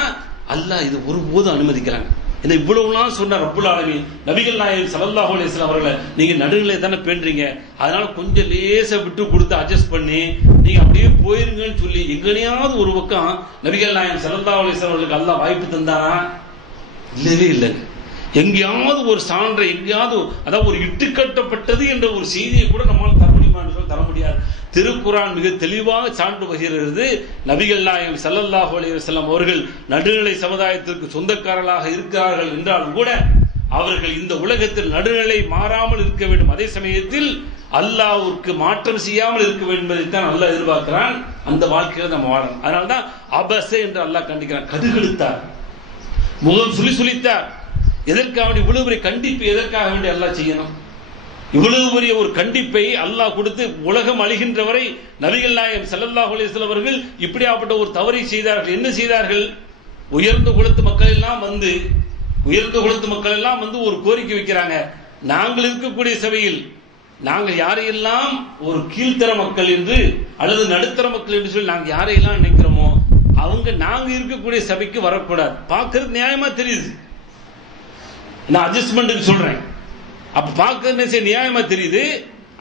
அல்லாஹ் இது ஒருபோதும் அனுமதிக்கிறாங்க. இந்த இவ்வளவுலாம் சொன்ன ரப்புல் ஆலமீன் நபிகள் நாயகம் ஸல்லல்லாஹு அலைஹி வஸல்லம் அவர்களை நீங்க நடுநிலை தானே பேன்றீங்க, அதனால கொஞ்சம் லேசா விட்டு கொடுத்து அட்ஜஸ்ட் பண்ணி நீங்க அப்படியே போயிருங்கன்னு சொல்லி எங்கனையாவது ஒரு பக்கம் நபிகள் நாயகம் ஸல்லல்லாஹு அலைஹி வஸல்லம் அவர்களுக்கு அல்லாஹ் வாய்ப்பு தந்தாரா? இல்லவே இல்லைங்க. எங்கேயாவது ஒரு சான்றை எங்கேயாவது அதாவது ஒரு இட்டுக்கட்டப்பட்டது என்ற ஒரு செய்தியை கூட நம்மால் தர முடியுமா என்று தர முடியாது. திருக்குர்ஆன் மிக தெளிவாக சான்று பகிர்கிறது. நபிகள் நாயகம் ஸல்லல்லாஹு அலைஹி வஸல்லம் அவர்கள் நடுநிலை சமுதாயத்திற்கு சொந்தக்காரர்களாக இருக்கிறார்கள் என்றாலும் கூட அவர்கள் இந்த உலகத்தில் நடுநிலை மாறாமல் இருக்க வேண்டும், அதே சமயத்தில் அல்லாஹ்வுக்கு மாற்றம் செய்யாமல் இருக்க வேண்டும் என்பதைத்தான் அல்லாஹ் எதிர்பார்க்கிறான். அந்த வாழ்க்கையில நம்ம வாழணும். அதனால்தான் அபஸ என்று அல்லாஹ் கண்டிக்கிறான். கடுகெடுத்தார், முகம் சுளித்தார். எதற்காக வேண்டிய இவ்வளவு பெரிய கண்டிப்பு எதற்காக வேண்டிய அல்லாஹ் செய்யணும்? இவ்வளவு பெரிய ஒரு கண்டிப்பை அல்லாஹ் கொடுத்து உலகம் அழிகின்ற வரை நபிகள் நாயகம் ஸல்லல்லாஹு அலைஹி வஸல்லம் அவர்கள் இப்படியாப்பட்ட ஒரு தவறை செய்தார்கள். என்ன செய்தார்கள்? உயர்ந்த குலத்து மக்கள் எல்லாம் வந்து ஒரு கோரிக்கை வைக்கிறாங்க. நாங்கள் இருக்கக்கூடிய சபையில் நாங்கள் யாரையெல்லாம் ஒரு கீழ்த்தர மக்கள் என்று அல்லது நடுத்தர மக்கள் என்று சொல்லி நாங்கள் யாரையெல்லாம் நினைக்கிறோமோ அவங்க நாங்க இருக்கக்கூடிய சபைக்கு வரக்கூடாது. பார்க்கறது நியாயமா தெரியுது, நான் அட்ஜஸ்ட்மெண்ட்டுக்கு சொல்றேன். அப்ப பார்க்கறது நியாயமா தெரியுது.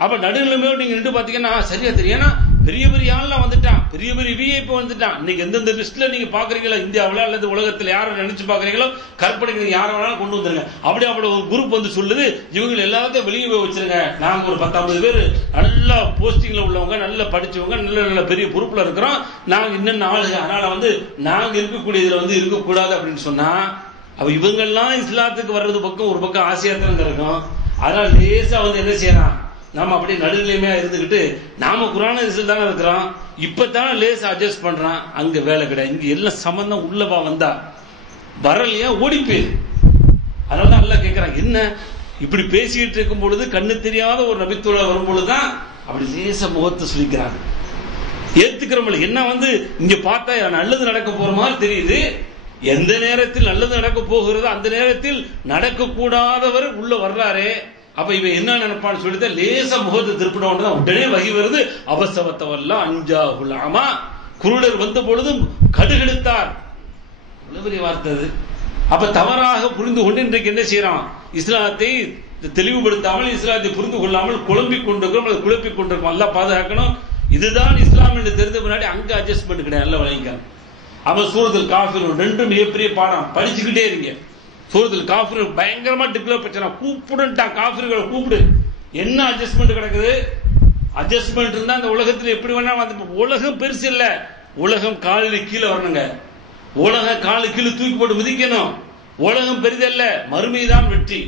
அப்ப நடுநிலைமையோடு நீங்க நின்று பாத்தீங்கன்னா சரியா தெரியும். ஏன்னா பெரிய பெரிய ஆள்லாம் வந்துட்டான், பெரிய பெரிய விஐபி வந்துட்டான். இன்னைக்கு எந்தெந்த லிஸ்ட்ல நீங்க பாக்குறீங்களோ இந்தியாவில் அல்லது உலகத்தில் யாரும் நினைச்சு பாக்குறீங்களோ கற்பனைக்கு யாரை வேணாலும் கொண்டு வந்துருங்க. அப்படி ஒரு குரூப் வந்து சொல்லுது, இவங்க எல்லாத்தையும் வெளியே போய் வச்சிருங்க. நாங்க ஒரு 10-50 பேர் நல்ல போஸ்டிங்ல உள்ளவங்க, நல்ல படிச்சவங்க, நல்ல நல்ல பெரிய பொறுப்புல இருக்கிறோம், நாங்க இன்னும் ஆளுங்க, அதனால வந்து நாங்க இருக்கக்கூடிய இதுல வந்து இருக்கக்கூடாது அப்படின்னு சொன்னா அப்ப இவங்கெல்லாம் இஸ்லாத்துக்கு வர்றது பக்கம் ஒரு பக்கம் ஆசையாத்தான் இருக்கும். அதனால லேசா வந்து என்ன செய்யலாம், நாம அப்படியே நடுநிலைமையா இருந்துகிட்டு நாம குர்ஆன் ஹதீஸ்ல தானே இருக்கிறோம், இப்பதானே லேசா அட்ஜஸ்ட் பண்றான். அங்க வேலை கிடையாது. இங்க எல்லாம் சம்பந்தம் உள்ளவா வந்தா வரலையா ஓடி போயிரு. அதனாலதான் அல்லாஹ் கேட்கிறான், என்ன இப்படி பேசிட்டு இருக்கும் பொழுது கண்ணு தெரியாத ஒரு நபித்தோழர் வரும் பொழுதுதான் அப்படி லேசா முகத்தை சுழிக்கிறாங்க. ஏத்துக்கிறோம். என்ன வந்து இங்க பார்த்தா நல்லது நடக்க போற மாதிரி தெரியுது. எந்த நேரத்தில் நல்லது நடக்க போகிறதோ அந்த நேரத்தில் நடக்கக்கூடாதவர் உள்ள வர்றாரே, அப்ப இவன் என்ன நினைப்பான்னு சொல்லிட்டு லேசா முகத்தை திருப்பின உடனே வகி வருது. அபஸவத்தவல்லா அன்ஜாஹுல் அமா, குருடர் வந்த பொழுதும் கடுகெடுத்தார். பெரிய வார்த்தை அது. அப்ப தவறாக புரிந்து கொண்டு இன்றைக்கு என்ன செய்யறான், இஸ்லாத்தை தெளிவுபடுத்தாமல் இஸ்லாத்தை புரிந்து கொள்ளாமல் குழம்பிக் கொண்டிருக்கிறோம், அதை குழப்பிக் கொண்டிருக்கோம். அல்லாஹ் பாதுகாக்கணும். இதுதான் இஸ்லாம் என்று தெரிந்த முன்னாடி அங்க அட்ஜஸ்ட்மெண்ட் கிடையாது. நல்லா வழங்கிக்காங்க. அவன் சூரத்துல் காஃபிரூன் ரெண்டும் மிகப்பெரிய பாடம், படிச்சுக்கிட்டே இருங்க. சூரத்துல் காஃபிரூன் பயங்கரமா டிக்ளேர் பண்ணா, கூப்பிடுட்டான், காஃபிர்களை கூப்பிடு. என்ன அட்ஜஸ்ட்மெண்ட் கிடக்குது? அட்ஜஸ்ட்மெண்ட் இருந்தா அந்த உலகத்தில் எப்படி வேணா வந்து, உலகம் பெருசு இல்ல, உலகம் காலில் கீழே வரணுங்க. உலகம் காலு கீழே தூக்கி போட்டு மிதிக்கணும். உலகம் பெரிதல்ல, மறுமைதான் வெற்றி,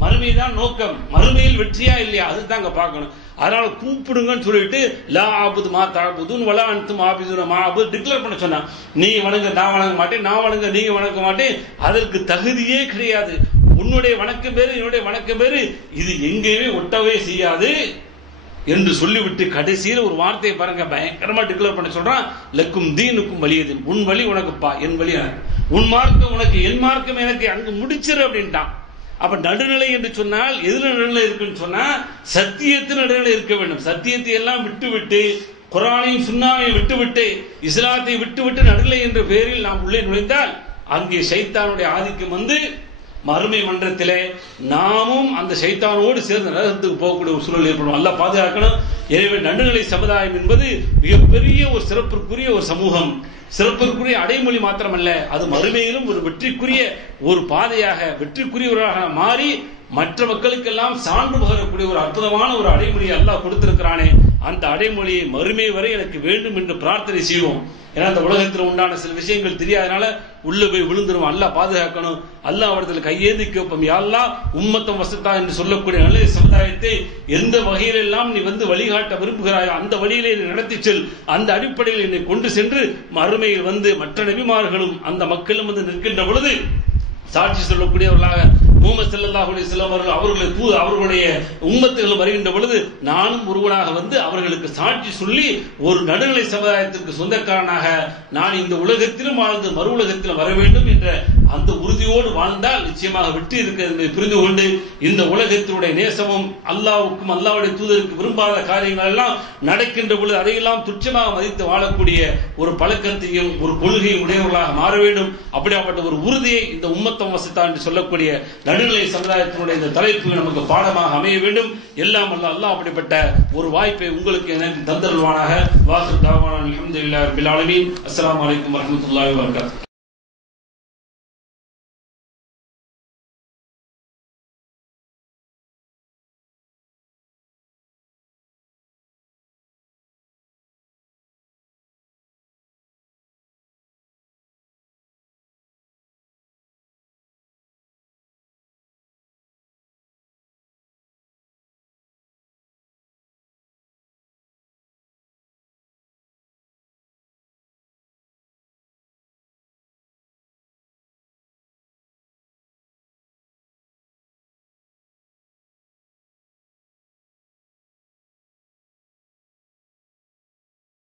மறுமைதான் நோக்கம். மறுமையில் வெற்றியா இல்லையா அதுதாங்க பார்க்கணும். அதனால கூப்பிடுங்கன்னு சொல்லிட்டு லா ஆபுது மா தாபுதுன் வலா அன்தும் ஆபிதுன மா ஆபுது டிக்ளேர் பண்ண சொன்னா, நீங்க வணங்க நான் வணங்க மாட்டேன், நான் வணங்க நீங்க வணங்க மாட்டேன், அதற்கு தகுதியே கிடையாது. உன்னுடைய வணக்கம் பேரு என்னுடைய வணக்கம் பேரு, இது எங்கேயுமே ஒட்டவே செய்யாது என்று சொல்லிவிட்டு கடைசியில் ஒரு வார்த்தையை பாருங்க, பயங்கரமா டிக்ளேர் பண்ண சொல்றான், லக்கும் தீனுக்கும் வலியது, உன் வழி உனக்குப்பா, என் வழி எனக்கு, உன் மார்க்கம் உனக்கு, என் மார்க்கம் எனக்கு, அங்கு முடிச்சிரு அப்படின்ட்டான். அப்ப நடுநிலை என்று சொன்னால் எதுல நடுநிலை இருக்குன்னு சொன்னா சத்தியத்தின் நடுநிலை இருக்க வேண்டும். சத்தியத்தை எல்லாம் விட்டுவிட்டு, குர்ஆனையும் சுன்னாவையும் விட்டுவிட்டு, இஸ்லாத்தை விட்டுவிட்டு நடுநிலை என்ற பெயரில் நாம் உள்ளே நுழைந்தால் அங்கே ஷைத்தானுடைய ஆதிக்கம் வந்து மறுமை மன்றத்திலே நாமும் அந்த ஷைத்தானோடு சேர்ந்து நரகத்துக்கு போகக்கூடிய ஒரு சூழல் ஏற்படும். அல்லாஹ் பாதுகாக்கணும். எனவே நடுநிலை சமுதாயம் என்பது மிகப்பெரிய ஒரு சிறப்பிற்குரிய ஒரு சமூகம், சிறப்பிற்குரிய அடைமொழி மாத்திரமல்ல, அது மறுமையிலும் ஒரு வெற்றிக்குரிய ஒரு பாதையாக, வெற்றிக்குரியவராக மாறி மற்ற மக்களுக்கெல்லாம் சான்று பகரக்கூடிய ஒரு அற்புதமான ஒரு அடைமொழியை அல்லாஹ் கொடுத்திருக்கிறானே, அந்த அடைமொழியை மறுமை வரை எனக்கு வேண்டும் என்று பிரார்த்தனை செய்வோம். ஏன்னா அந்த உலகத்தில் உண்டான சில விஷயங்கள் தெரியாதனால உள்ள போய் விழுந்துரும். அல்லாஹ் பாதுகாக்கணும். அல்லாஹ் அவர்கள் கையேந்தி கேட்போம், யா அல்லாஹ் உம்மத்தம் வசத்தா என்று சொல்லக்கூடிய நல்ல சமுதாயத்தை எந்த வகையிலெல்லாம் நீ வந்து வழிகாட்ட விரும்புகிறாயோ அந்த வழியிலே நடத்தி செல், அந்த அடிப்படையில் என்னை கொண்டு சென்று மறுமையில் வந்து மற்ற நபிமார்களும் அந்த மக்களும் வந்து நிற்கின்ற பொழுது சாட்சி சொல்லக்கூடியவர்களாக முஹம்மது ஸல்லல்லாஹு அலைஹி வஸல்லம் அவர்களுடைய உம்மத்துகள் வருகின்ற பொழுது நானும் ஒருவனாக வந்து அவர்களுக்கு சாட்சி சொல்லி ஒரு நடுநிலை சமுதாயத்திற்கு சொந்தக்காரனாக நான் இந்த உலகத்திலும் வாழ்ந்து மறு உலகத்தில் வர வேண்டும் என்ற அந்த உறுதியோடு வாழ்ந்தால் நிச்சயமாக வெற்றி இருக்கிறது என்பதை புரிந்து கொண்டு இந்த உலகத்தினுடைய நேசமும் அல்லாஹ்வுக்கும் அல்லாஹ்வுடைய தூதருக்கு விரும்பாத காரியங்கள் எல்லாம் நடக்கின்ற பொழுது அதையெல்லாம் துச்சமாக மதித்து வாழக்கூடிய ஒரு பழக்கத்தையும் ஒரு கொள்கையும் உடையவர்களாக மாற வேண்டும். அப்படிப்பட்ட ஒரு உறுதியை இந்த உம்மத்தம் வசத்தா என்று சொல்லக்கூடிய நடுநிலை சமுதாயத்தினுடைய இந்த தலைப்பு நமக்கு பாடமாக அமைய வேண்டும். எல்லாம் அல்லாஹ் அப்படிப்பட்ட ஒரு வாய்ப்பை உங்களுக்கு எனக்கு தந்தருள்வானாக. வாஹிர் தாவானா அல்ஹம்துலில்லாஹி ரப்பில் ஆலமீன். அஸ்ஸலாமு அலைக்கும் வரஹ்மத்துல்லாஹி வபரகாத்துஹு.